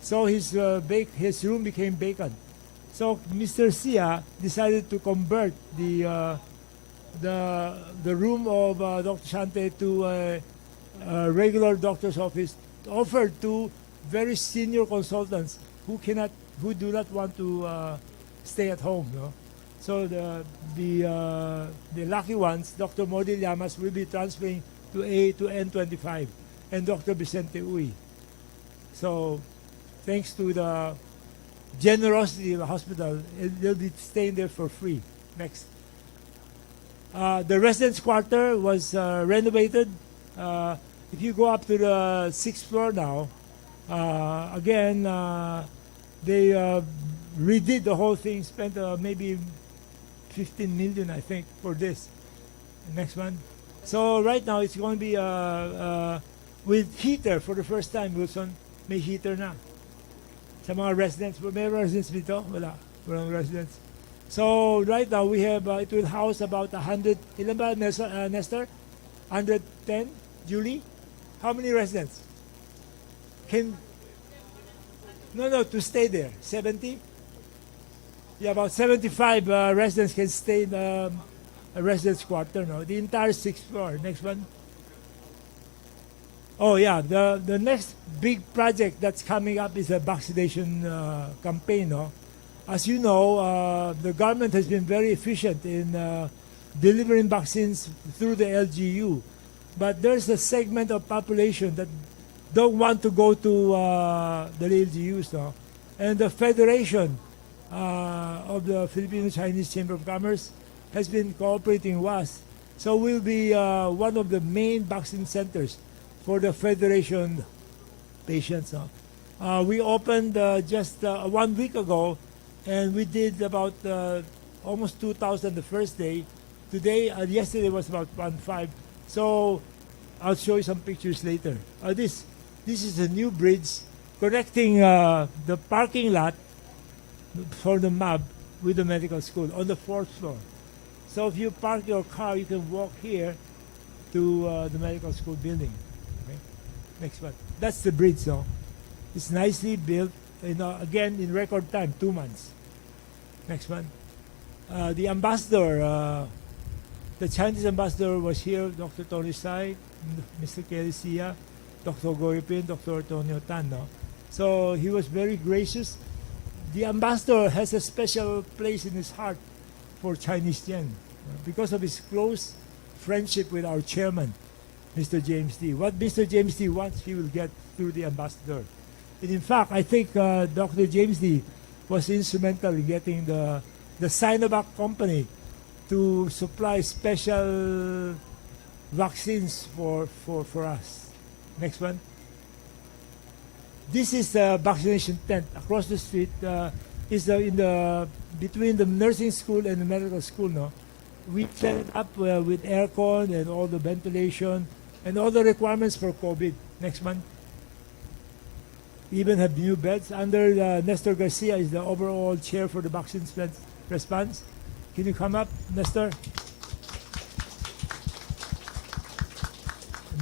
so his room became vacant. So Mr. Sia decided to convert the room of Dr. Chante to a regular doctor's office, offered to very senior consultants who do not want to stay at home. No? So the lucky ones, Dr. Modi Llamas, will be transferring to N25, and Dr. Vicente Uy. So thanks to the generosity of the hospital, they'll be staying there for free. Next. The residence quarter was renovated. If you go up to the 6th floor now, again, they redid the whole thing, spent maybe 15 million, I think, for this. Next one. So right now, it's going to be with heater for the first time, Wilson. May heater na. Sa mga residents. May residents dito? Wala. Walang residents. So right now, we have, it will house about 100, ilan ba, Nestor? 110? Julie? How many residents? No, to stay there. 70? Yeah, about 75 residents can stay in a residence quarter. No, the entire 6th floor. Next one. Oh yeah, the next big project that's coming up is a vaccination campaign. No? As you know, the government has been very efficient in delivering vaccines through the LGU. But there's a segment of population that don't want to go to the LGUs. No? And the Federation of the Filipino-Chinese Chamber of Commerce has been cooperating with us. So we'll be one of the main vaccine centers for the Federation patients. No? We opened just 1 week ago, and we did about almost 2,000 the first day. Today, yesterday was about 1,500. So I'll show you some pictures later. This is a new bridge connecting the parking lot for the MAB with the medical school on the 4th floor. So if you park your car, you can walk here to the medical school building. Okay? Next one. That's the bridge, no? It's nicely built, again, in record time, 2 months. Next one. The ambassador, the Chinese ambassador was here, Dr. Tony Sai, Mr. Kelly Sia, Dr. Goyopin, Dr. Antonio Tan. No? So he was very gracious. The ambassador has a special place in his heart for Chinese Gen because of his close friendship with our chairman, Mr. James D. What Mr. James D wants, he will get through the ambassador. And in fact, I think Dr. James D was instrumental in getting the Sinovac company to supply special vaccines for us. Next one. This is the vaccination tent. Across the street is between the nursing school and the medical school. No, we set it up with aircon and all the ventilation and all the requirements for COVID. Next one. We even have new beds. Under Nestor Garcia is the overall chair for the vaccine response. Can you come up, Nestor?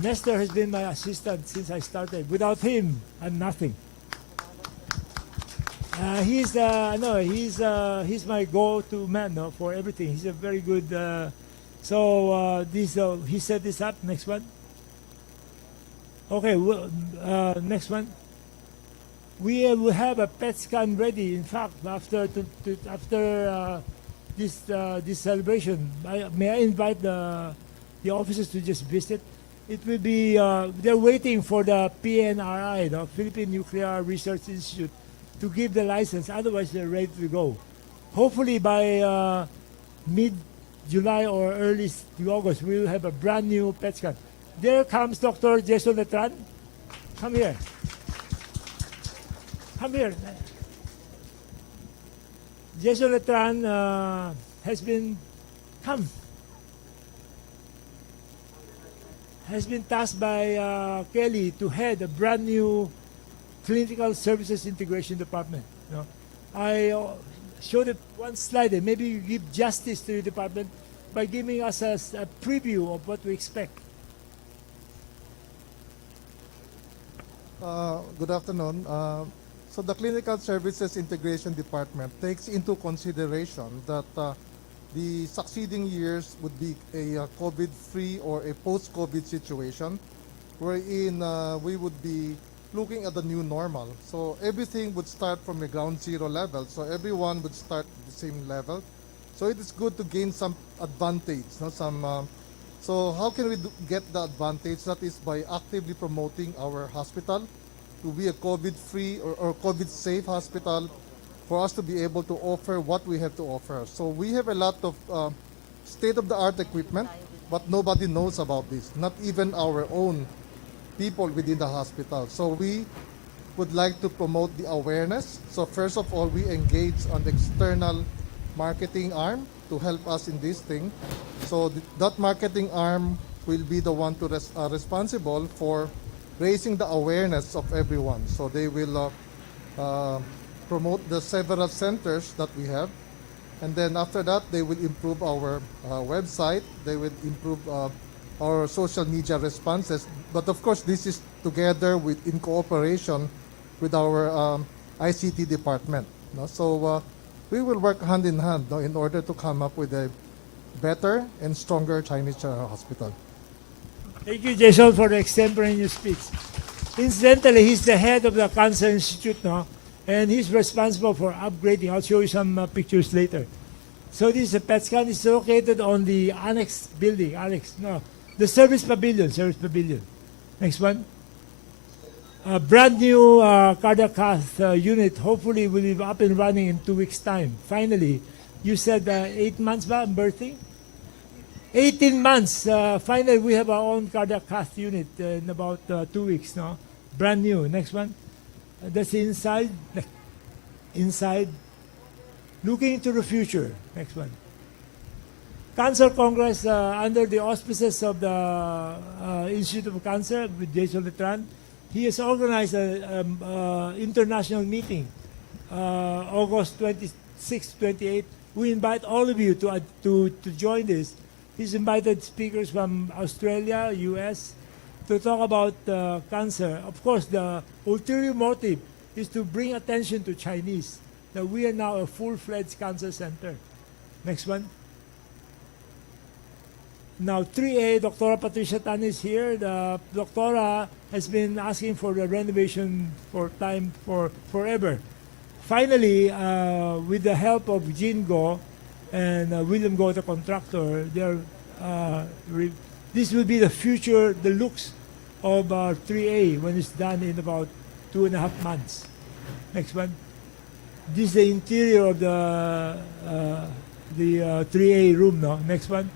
Nestor has been my assistant since I started. Without him, I'm nothing. He's my go-to man, no, for everything. He's a very good. He set this up. Next one. Okay, next one. We will have a PET scan ready. In fact, after this celebration, may I invite the officers to just visit? It will be they're waiting for the PNRI, the Philippine Nuclear Research Institute, to give the license. Otherwise, they're ready to go. Hopefully by mid-July or early August, we will have a brand new PET scan. There comes Dr. Jason Letran. Come here. Come here. Jason Letran has been tasked by Kelly to head a brand new clinical services integration department. You know, I showed it one slide, and maybe you give justice to the department by giving us a preview of what we expect. Good afternoon. So the Clinical Services Integration Department takes into consideration that the succeeding years would be a COVID-free or a post-COVID situation, wherein we would be looking at the new normal. So everything would start from a ground zero level. So everyone would start at the same level. So it is good to gain some advantage. No? So how can we get the advantage? That is by actively promoting our hospital to be a COVID-free or COVID-safe hospital for us to be able to offer what we have to offer. So we have a lot of state-of-the-art equipment, but nobody knows about this, not even our own people within the hospital. So we would like to promote the awareness. So first of all, we engage on the external marketing arm to help us in this thing. So that marketing arm will be the one to responsible for raising the awareness of everyone. So they will promote the several centers that we have. And then after that, they will improve our website. They will improve our social media responses. But of course, this is together in cooperation with our ICT department. No? So we will work hand in hand in order to come up with a better and stronger Chinese General Hospital. Thank you, Jason, for the extemporaneous speech. Incidentally, he's the head of the Cancer Institute now, and he's responsible for upgrading. I'll show you some pictures later. So this is a PET scan. It's located on the annex building. The service pavilion. Next one. A brand new cardiac cath unit hopefully will be up and running in 2 weeks' time. Finally, you said 8 months ba birthing? 18 months. Finally, we have our own cardiac cath unit in about 2 weeks now. Brand new. Next one. That's inside. Inside. Looking into the future. Next one. Cancer Congress under the auspices of the Institute of Cancer with Jason Letran. He has organized an international meeting, August 26, 28. We invite all of you to join this. He's invited speakers from Australia, US, to talk about cancer. Of course, the ulterior motive is to bring attention to Chinese, that we are now a full-fledged cancer center. Next one. Now, 3A, Dr. Patricia Tan is here. The Doctora has been asking for the renovation for forever. Finally, with the help of Jean Go and William Go, the contractor, this will be the future, the looks of 3A when it's done in about 2.5 months. Next one. This is the interior of the 3A room now. Next one.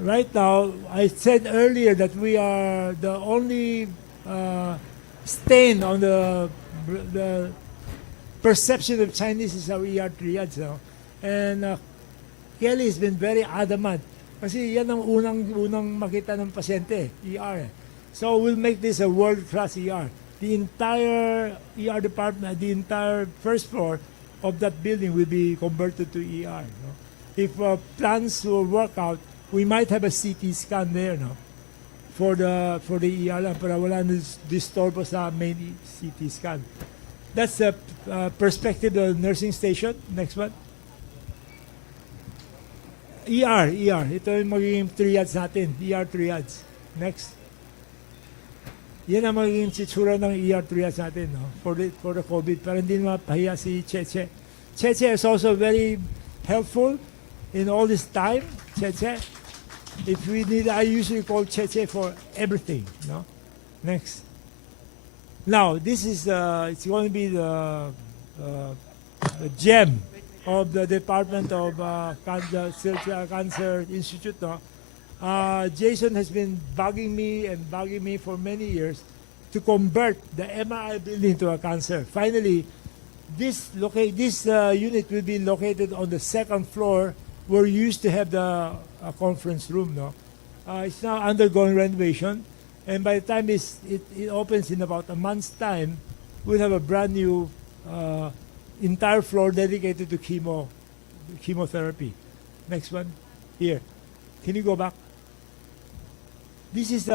Right now, I said earlier that we are the only stain on the perception of Chinese is our ER triage now. And Kelly has been very adamant. Kasi yan ang unang makita ng pasyente, ER. So we'll make this a world-class ER. The entire ER department, the entire first floor of that building will be converted to ER. No? If plans will work out, we might have a CT scan there, no, for the ER lang, para wala nang disturbo sa main CT scan. That's the perspective of the nursing station. Next one. ER. Ito yung magiging triage natin. ER triage. Next. Yan ang magiging tsura ng ER triage natin, no? For the COVID, para hindi mapahiya si Cheche. Cheche is also very helpful in all this time. Cheche, if we need, I usually call Cheche for everything, no? Next. Now, this is, it's going to be the gem of the Department of Cancer Institute, no? Jason has been bugging me for many years to convert the MRI building to a cancer. Finally, this unit will be located on the second floor where we used to have the conference room. No, it's now undergoing renovation, and by the time it opens in about a month's time, we'll have a brand new entire floor dedicated to chemotherapy. Next one, here. Can you go back? This is the,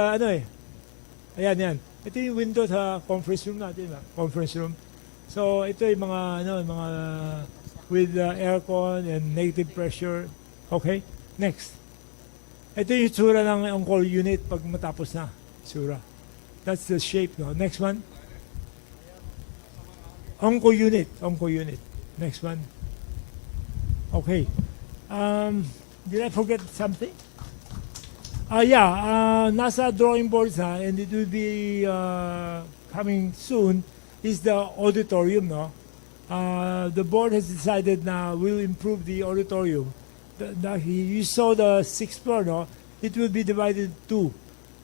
ayan. Ito yung window sa conference room natin, conference room. So, ito yung mga with aircon and negative pressure. Okay, next. Ito yung tsura ng on-call unit pag matapos na. Tsura. That's the shape, no? Next one. On-call unit. Next one. Okay. Did I forget something? Nasa drawing boards and it will be coming soon is the auditorium, no? The board has decided now we'll improve the auditorium. You saw the 6th floor, no? It will be divided into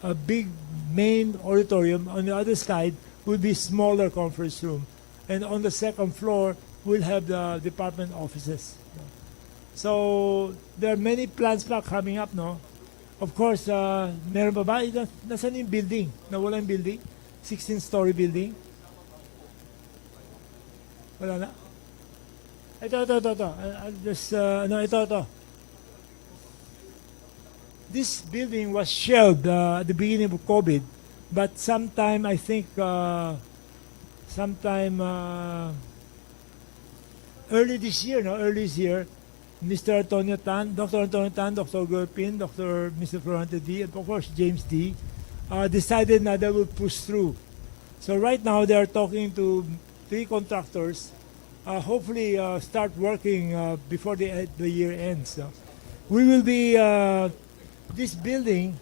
a big main auditorium. On the other side will be smaller conference room. And on the second floor, we'll have the department offices. So there are many plans pa coming up, no? Of course, meron pa ba? Nasaan yung building? Nawala yung building? 16-story building? Wala na? Ito. Ito. This building was shelved at the beginning of COVID, but sometime, I think, early this year, Mr. Antonio Tan, Dr. Antonio Tan, Dr. Gurpin, Mr. Florante D, and of course James D, decided that they will push through. So right now they are talking to 3 contractors, hopefully start working before the year ends. We will be, this building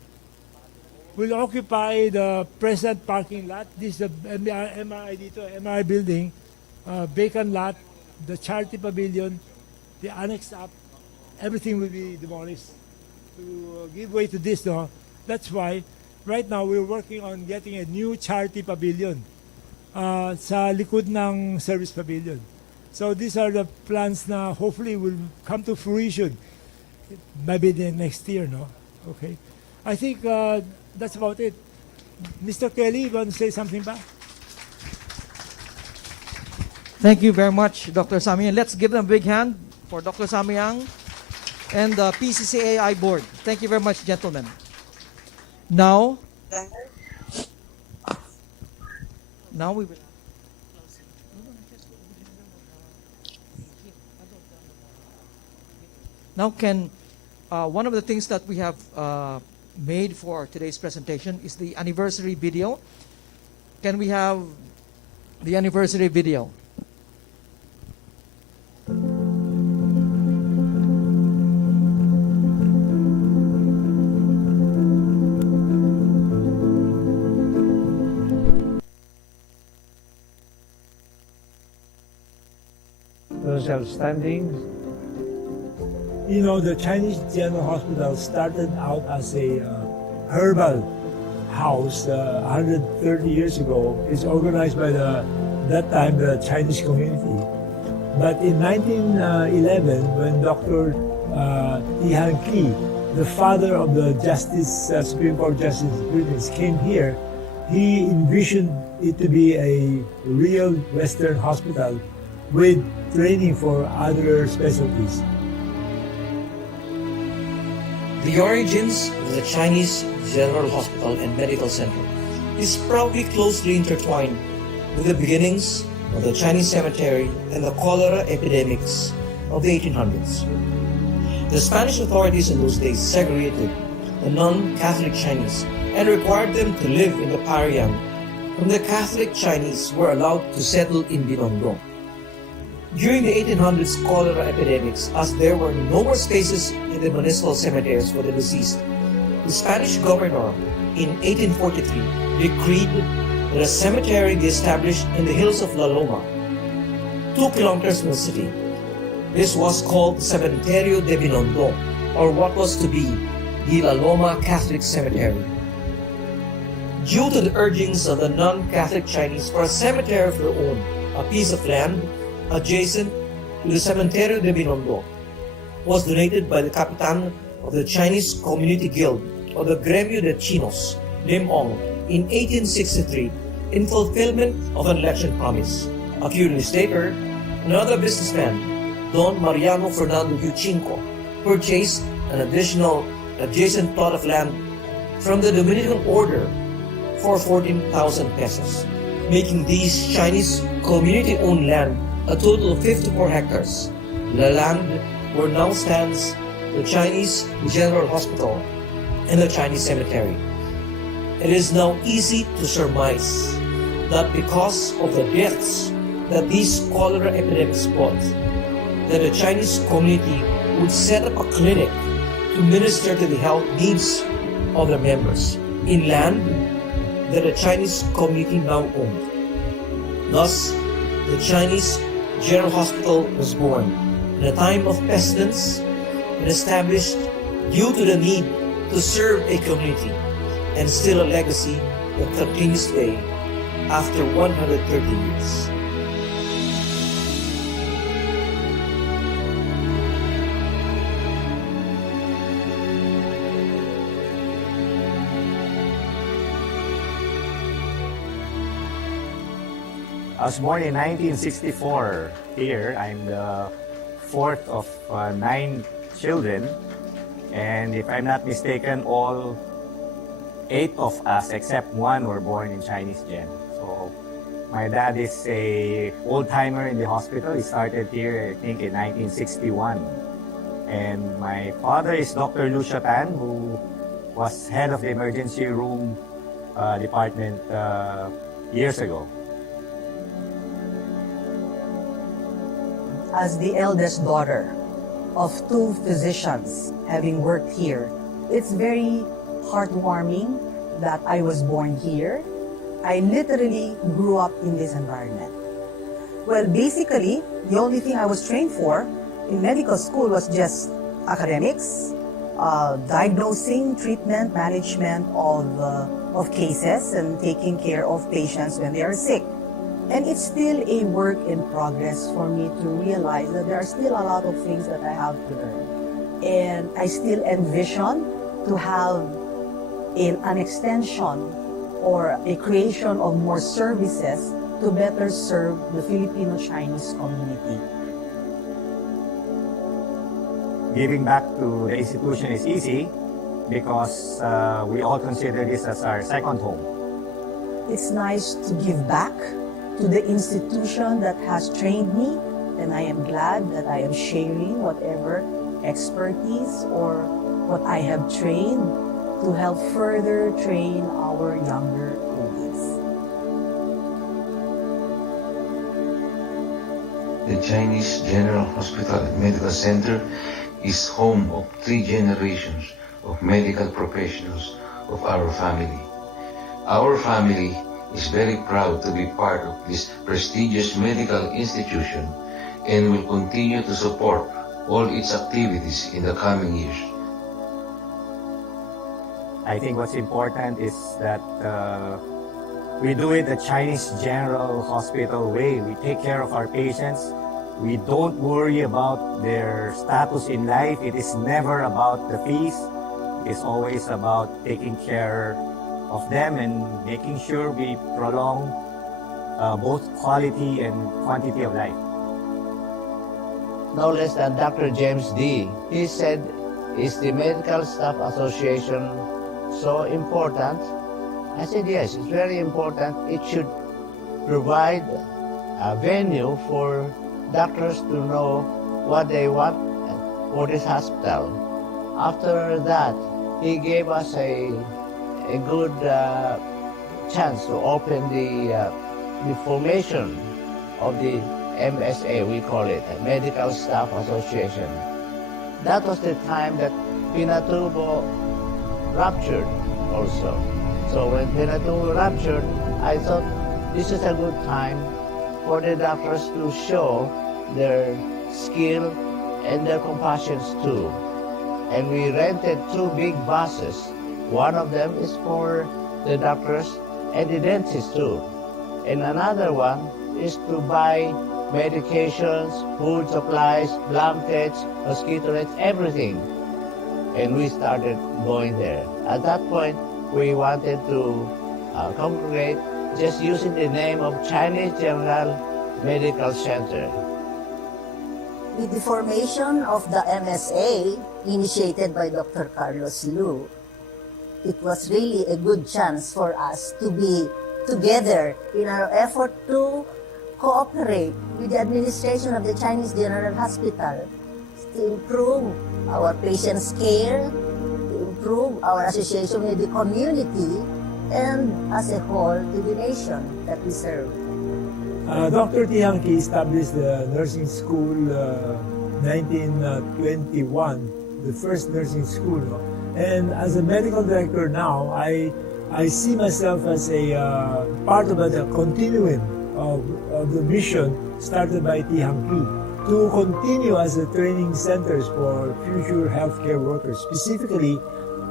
will occupy the present parking lot. This is the MRI building, vacant lot, the charity pavilion, the annex up, everything will be demolished to give way to this. No? That's why right now we're working on getting a new charity pavilion sa likod ng service pavilion. So these are the plans na hopefully will come to fruition maybe the next year. No? Okay. I think that's about it. Mr. Kelly, you want to say something ba? Thank you very much, Dr. Samyang. Let's give them a big hand for Dr. Samyang and the PCCAI board. Thank you very much, gentlemen. Now we will. Now, one of the things that we have made for today's presentation is the anniversary video. Can we have the anniversary video? Outstanding. You know, the Chinese General Hospital started out as a herbal house 130 years ago. It's organized by that time the Chinese community. But in 1911, when Dr. Ihan Ki, the father of the Supreme Court Justice came here, he envisioned it to be a real Western hospital with training for other specialties. The origins of the Chinese General Hospital and Medical Center is probably closely intertwined with the beginnings of the Chinese cemetery and the cholera epidemics of the 1800s. The Spanish authorities in those days segregated the non-Catholic Chinese and required them to live in the Pariang from the Catholic Chinese were allowed to settle in Binondo. During the 1800s cholera epidemics, as there were no more spaces in the municipal cemeteries for the deceased, the Spanish governor in 1843 decreed that a cemetery be established in the hills of La Loma, 2 kilometers from the city. This was called the Cementerio de Binondo, or what was to be the La Loma Catholic Cemetery. Due to the urgings of the non-Catholic Chinese for a cemetery of their own, a piece of land adjacent to the Cementerio de Binondo was donated by the Capitan of the Chinese Community Guild of the Gremio de Chinos, Lim Ong, in 1863 in fulfillment of an election promise. A few years later, another businessman, Don Mariano Fernando Yuchinco, purchased an additional adjacent plot of land from the Dominican Order for 14,000 pesos, making these Chinese community-owned land a total of 54 hectares. The land where now stands the Chinese General Hospital and the Chinese Cemetery. It is now easy to surmise that because of the deaths that these cholera epidemics brought, that the Chinese community would set up a clinic to minister to the health needs of their members in land that the Chinese community now owned. Thus, the Chinese General Hospital was born in a time of pestilence and established due to the need to serve a community, and still a legacy that continues today after 130 years. I was born in 1964 here. I'm the fourth of 9 children. And if I'm not mistaken, all 8 of us, except 1, were born in Chinese Gen. So my dad is a old-timer in the hospital. He started here, I think, in 1961. And my father is Dr. Lucia Tan, who was head of the emergency room department years ago. As the eldest daughter of 2 physicians having worked here, it's very heartwarming that I was born here. I literally grew up in this environment. Well, basically, the only thing I was trained for in medical school was just academics, diagnosing, treatment, management of cases, and taking care of patients when they are sick. And it's still a work in progress for me to realize that there are still a lot of things that I have to learn. And I still envision to have an extension or a creation of more services to better serve the Filipino-Chinese community. Giving back to the institution is easy because we all consider this as our second home. It's nice to give back to the institution that has trained me, and I am glad that I am sharing whatever expertise or what I have trained to help further train our younger colleagues. The Chinese General Hospital and Medical Center is home of 3 generations of medical professionals of our family. Our family is very proud to be part of this prestigious medical institution and will continue to support all its activities in the coming years. I think what's important is that we do it the Chinese General Hospital way. We take care of our patients. We don't worry about their status in life. It is never about the fees. It is always about taking care of them and making sure we prolong both quality and quantity of life. No less than Dr. James D. He said, is the Medical Staff Association so important? I said, yes, it's very important. It should provide a venue for doctors to know what they want for this hospital. After that, he gave us a good chance to open the formation of the MSA, we call it, Medical Staff Association. That was the time that Pinatubo ruptured also. So when Pinatubo ruptured, I thought this is a good time for the doctors to show their skill and their compassions too. And we rented 2 big buses. One of them is for the doctors and the dentists too. And another one is to buy medications, food supplies, blankets, mosquito nets, everything. And we started going there. At that point, we wanted to congregate just using the name of Chinese General Medical Center. With the formation of the MSA, initiated by Dr. Carlos Lu, it was really a good chance for us to be together in our effort to cooperate with the administration of the Chinese General Hospital to improve our patients' care, to improve our association with the community, and as a whole, to the nation that we serve. Dr. Tiangki established the nursing school 1921, the first nursing school. No? And as a medical director now, I see myself as a part of the continuum of the mission started by Tiangki to continue as a training centers for future healthcare workers, specifically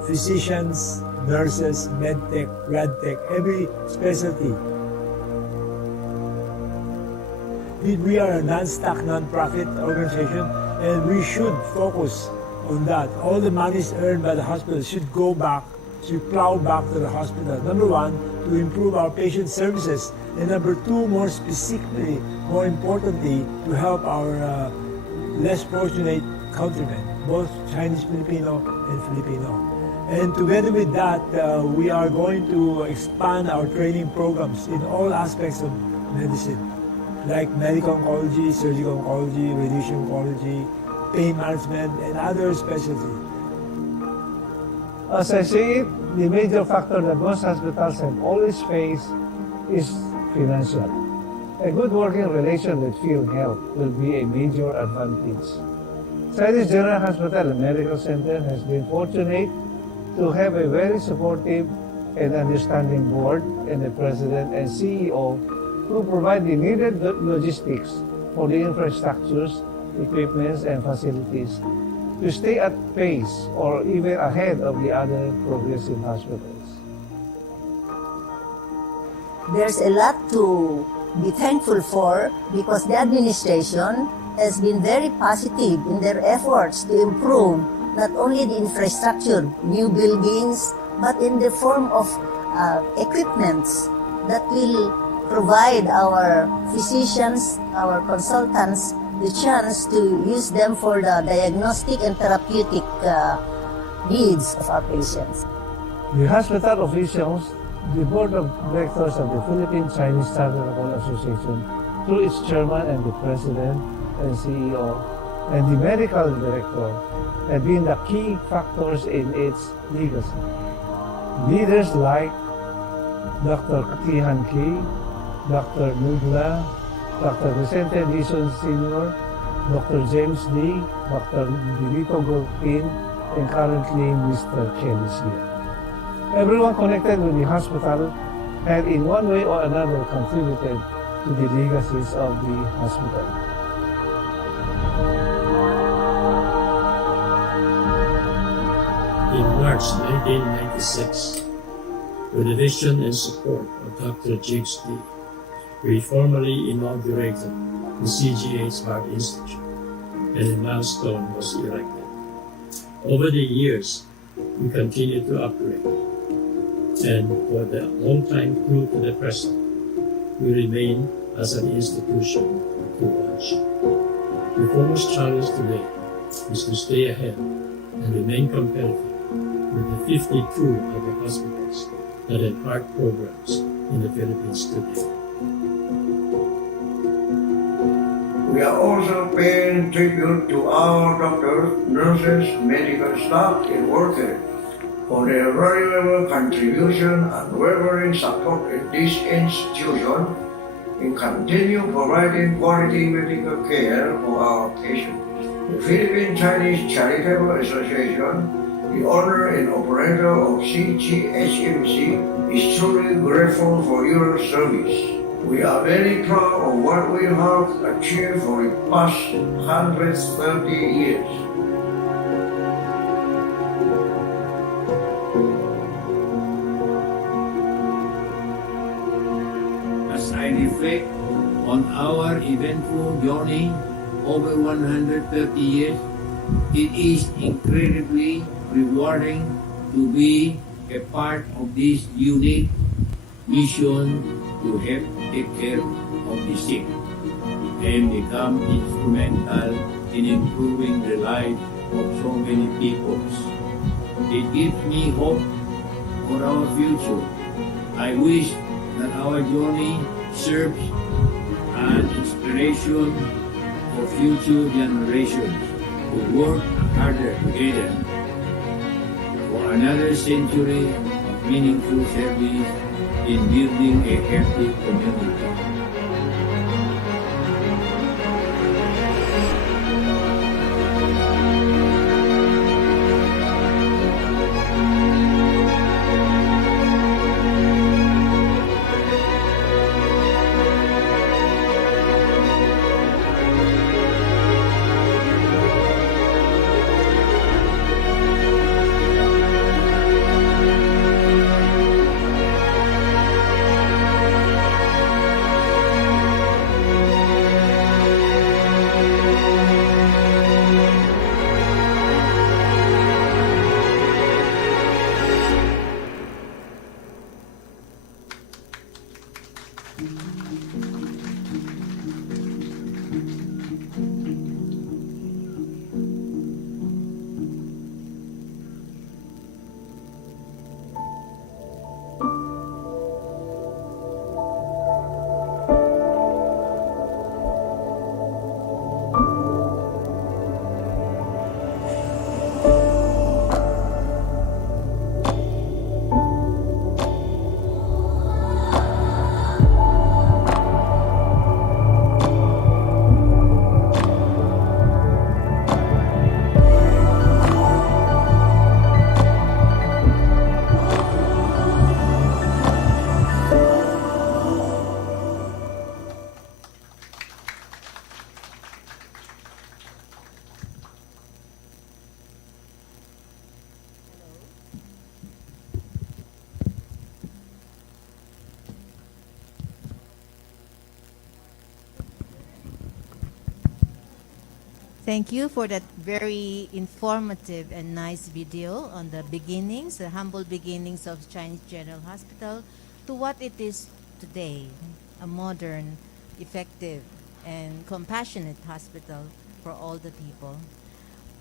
physicians, nurses, medtech, radtech, every specialty. We are a non-stock, non-profit organization, and we should focus on that. All the monies earned by the hospital should go back, should plow back to the hospital. Number one, to improve our patient services. And number two, more specifically, more importantly, to help our less fortunate countrymen, both Chinese Filipino and Filipino. And together with that, we are going to expand our training programs in all aspects of medicine, like medical oncology, surgical oncology, radiation oncology, pain management, and other specialties. As I see it, the major factor that most hospitals have always faced is financial. A good working relation with field health will be a major advantage. Chinese General Hospital and Medical Center has been fortunate to have a very supportive and understanding board and a president and CEO who provide the needed logistics for the infrastructures, equipments, and facilities to stay at pace or even ahead of the other progressive hospitals. There's a lot to be thankful for because the administration has been very positive in their efforts to improve not only the infrastructure, new buildings, but in the form of equipments that will provide our physicians, our consultants, the chance to use them for the diagnostic and therapeutic needs of our patients. The hospital officials, the board of directors of the Philippine Chinese Chartered Association, through its chairman and the president and CEO, and the medical director, have been the key factors in its legacy. Leaders like Dr. Tiangki, Dr. Nugla, Dr. Vicente Dizon Sr., Dr. James D., Dr. Dilito Golpin, and currently Mr. Kelly here. Everyone connected with the hospital had in one way or another contributed to the legacies of the hospital. In March 1996, with the vision and support of Dr. James D., we formally inaugurated the CGH Heart Institute, and a milestone was erected. Over the years, we continued to upgrade, and for the long time through to the present, we remain as an institution to watch. The foremost challenge today is to stay ahead and remain competitive with the 52 other hospitals that have heart programs in the Philippines today. We are also paying tribute to our doctors, nurses, medical staff, and workers for their valuable contribution and unwavering support in this institution in continue providing quality medical care for our patients. The Philippine Chinese Charitable Association, the owner and operator of CGHMC, is truly grateful for your service. We are very proud of what we have achieved for the past 130 years. As I reflect on our eventful journey over 130 years, it is incredibly rewarding to be a part of this unique mission to help take care of the sick and become instrumental in improving the lives of so many people. It gives me hope for our future. I wish that our journey serves an inspiration for future generations to work harder together for another century of meaningful service in building a healthy community. Thank you for that very informative and nice video on the beginnings, the humble beginnings of Chinese General Hospital to what it is today, a modern, effective, and compassionate hospital for all the people.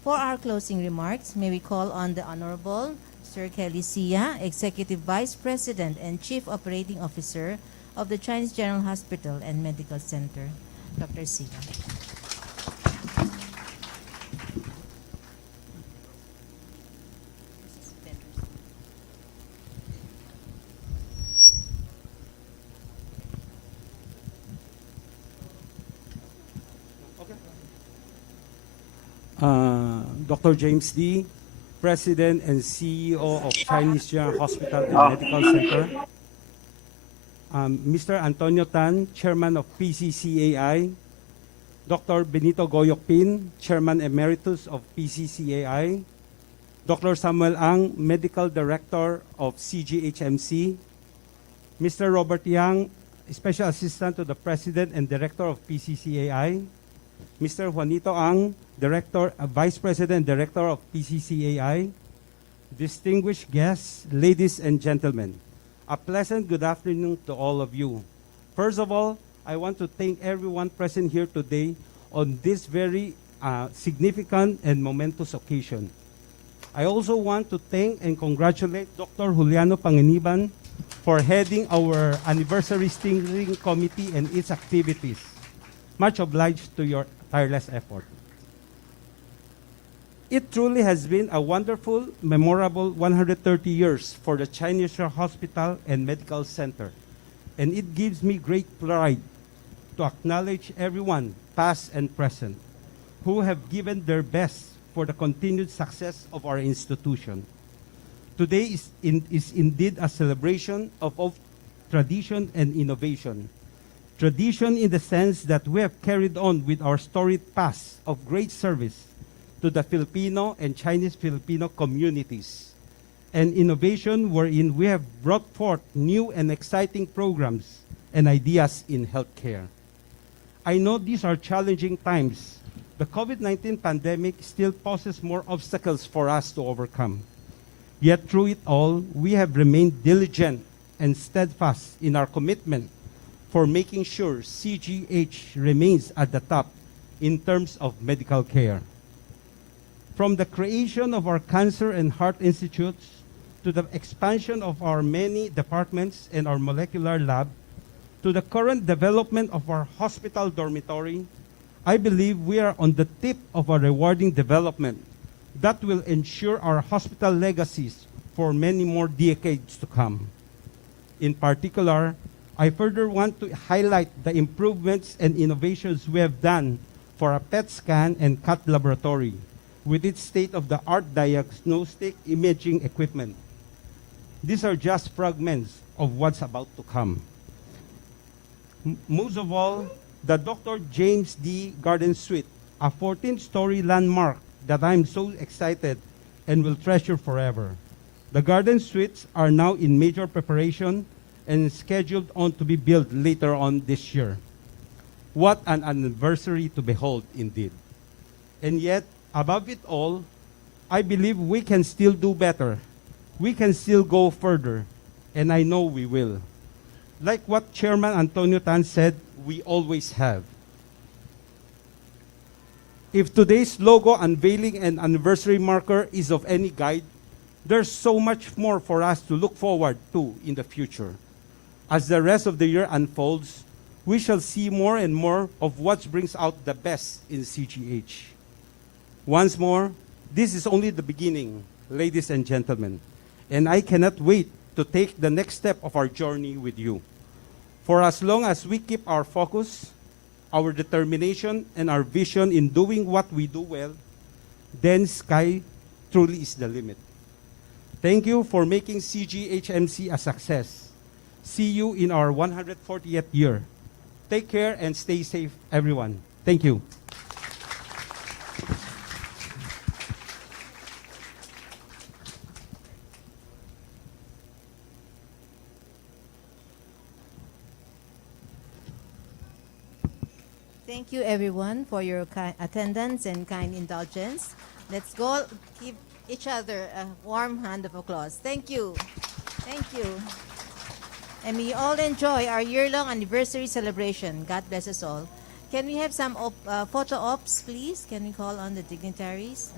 For our closing remarks, may we call on the Honorable Sir Kelly Sia, Executive Vice President and Chief Operating Officer of the Chinese General Hospital and Medical Center. Dr. Sia. Dr. James D., President and CEO of Chinese General Hospital and Medical Center. Mr. Antonio Tan, Chairman of PCCAI. Dr. Benito Goyok Pin, Chairman Emeritus of PCCAI. Dr. Samuel Ang, Medical Director of CGHMC. Mr. Robert Yang, Special Assistant to the President and Director of PCCAI. Mr. Juanito Ang, Vice President and Director of PCCAI. Distinguished guests, ladies and gentlemen, a pleasant good afternoon to all of you. First of all, I want to thank everyone present here today on this very significant and momentous occasion. I also want to thank and congratulate Dr. Juliano Panginiban for heading our Anniversary Steering Committee and its activities. Much obliged to your tireless effort. It truly has been a wonderful, memorable 130 years for the Chinese Hospital and Medical Center, and it gives me great pride to acknowledge everyone, past and present, who have given their best for the continued success of our institution. Today is indeed a celebration of tradition and innovation. Tradition in the sense that we have carried on with our storied past of great service to the Filipino and Chinese-Filipino communities, and innovation wherein we have brought forth new and exciting programs and ideas in healthcare. I know these are challenging times. The COVID-19 pandemic still poses more obstacles for us to overcome. Yet through it all, we have remained diligent and steadfast in our commitment for making sure CGH remains at the top in terms of medical care. From the creation of our cancer and heart institutes to the expansion of our many departments and our molecular lab, to the current development of our hospital dormitory, I believe we are on the tip of a rewarding development that will ensure our hospital legacies for many more decades to come. In particular, I further want to highlight the improvements and innovations we have done for a PET scan and CAT laboratory with its state-of-the-art diagnostic imaging equipment. These are just fragments of what's about to come. Most of all, the Dr. James D. Garden Suite, a 14-story landmark that I'm so excited and will treasure forever. The garden suites are now in major preparation and scheduled on to be built later on this year. What an anniversary to behold indeed. And yet, above it all, I believe we can still do better. We can still go further, and I know we will. Like what Chairman Antonio Tan said, we always have. If today's logo unveiling and anniversary marker is of any guide, there's so much more for us to look forward to in the future. As the rest of the year unfolds, we shall see more and more of what brings out the best in CGH. Once more, this is only the beginning, ladies and gentlemen, and I cannot wait to take the next step of our journey with you. For as long as we keep our focus, our determination, and our vision in doing what we do well, then sky truly is the limit. Thank you for making CGHMC a success. See you in our 140th year. Take care and stay safe, everyone. Thank you. Thank you, everyone, for your attendance and kind indulgence. Let's go give each other a warm hand of applause. Thank you. Thank you. And we all enjoy our year-long anniversary celebration. God bless us all. Can we have some photo ops, please? Can we call on the dignitaries?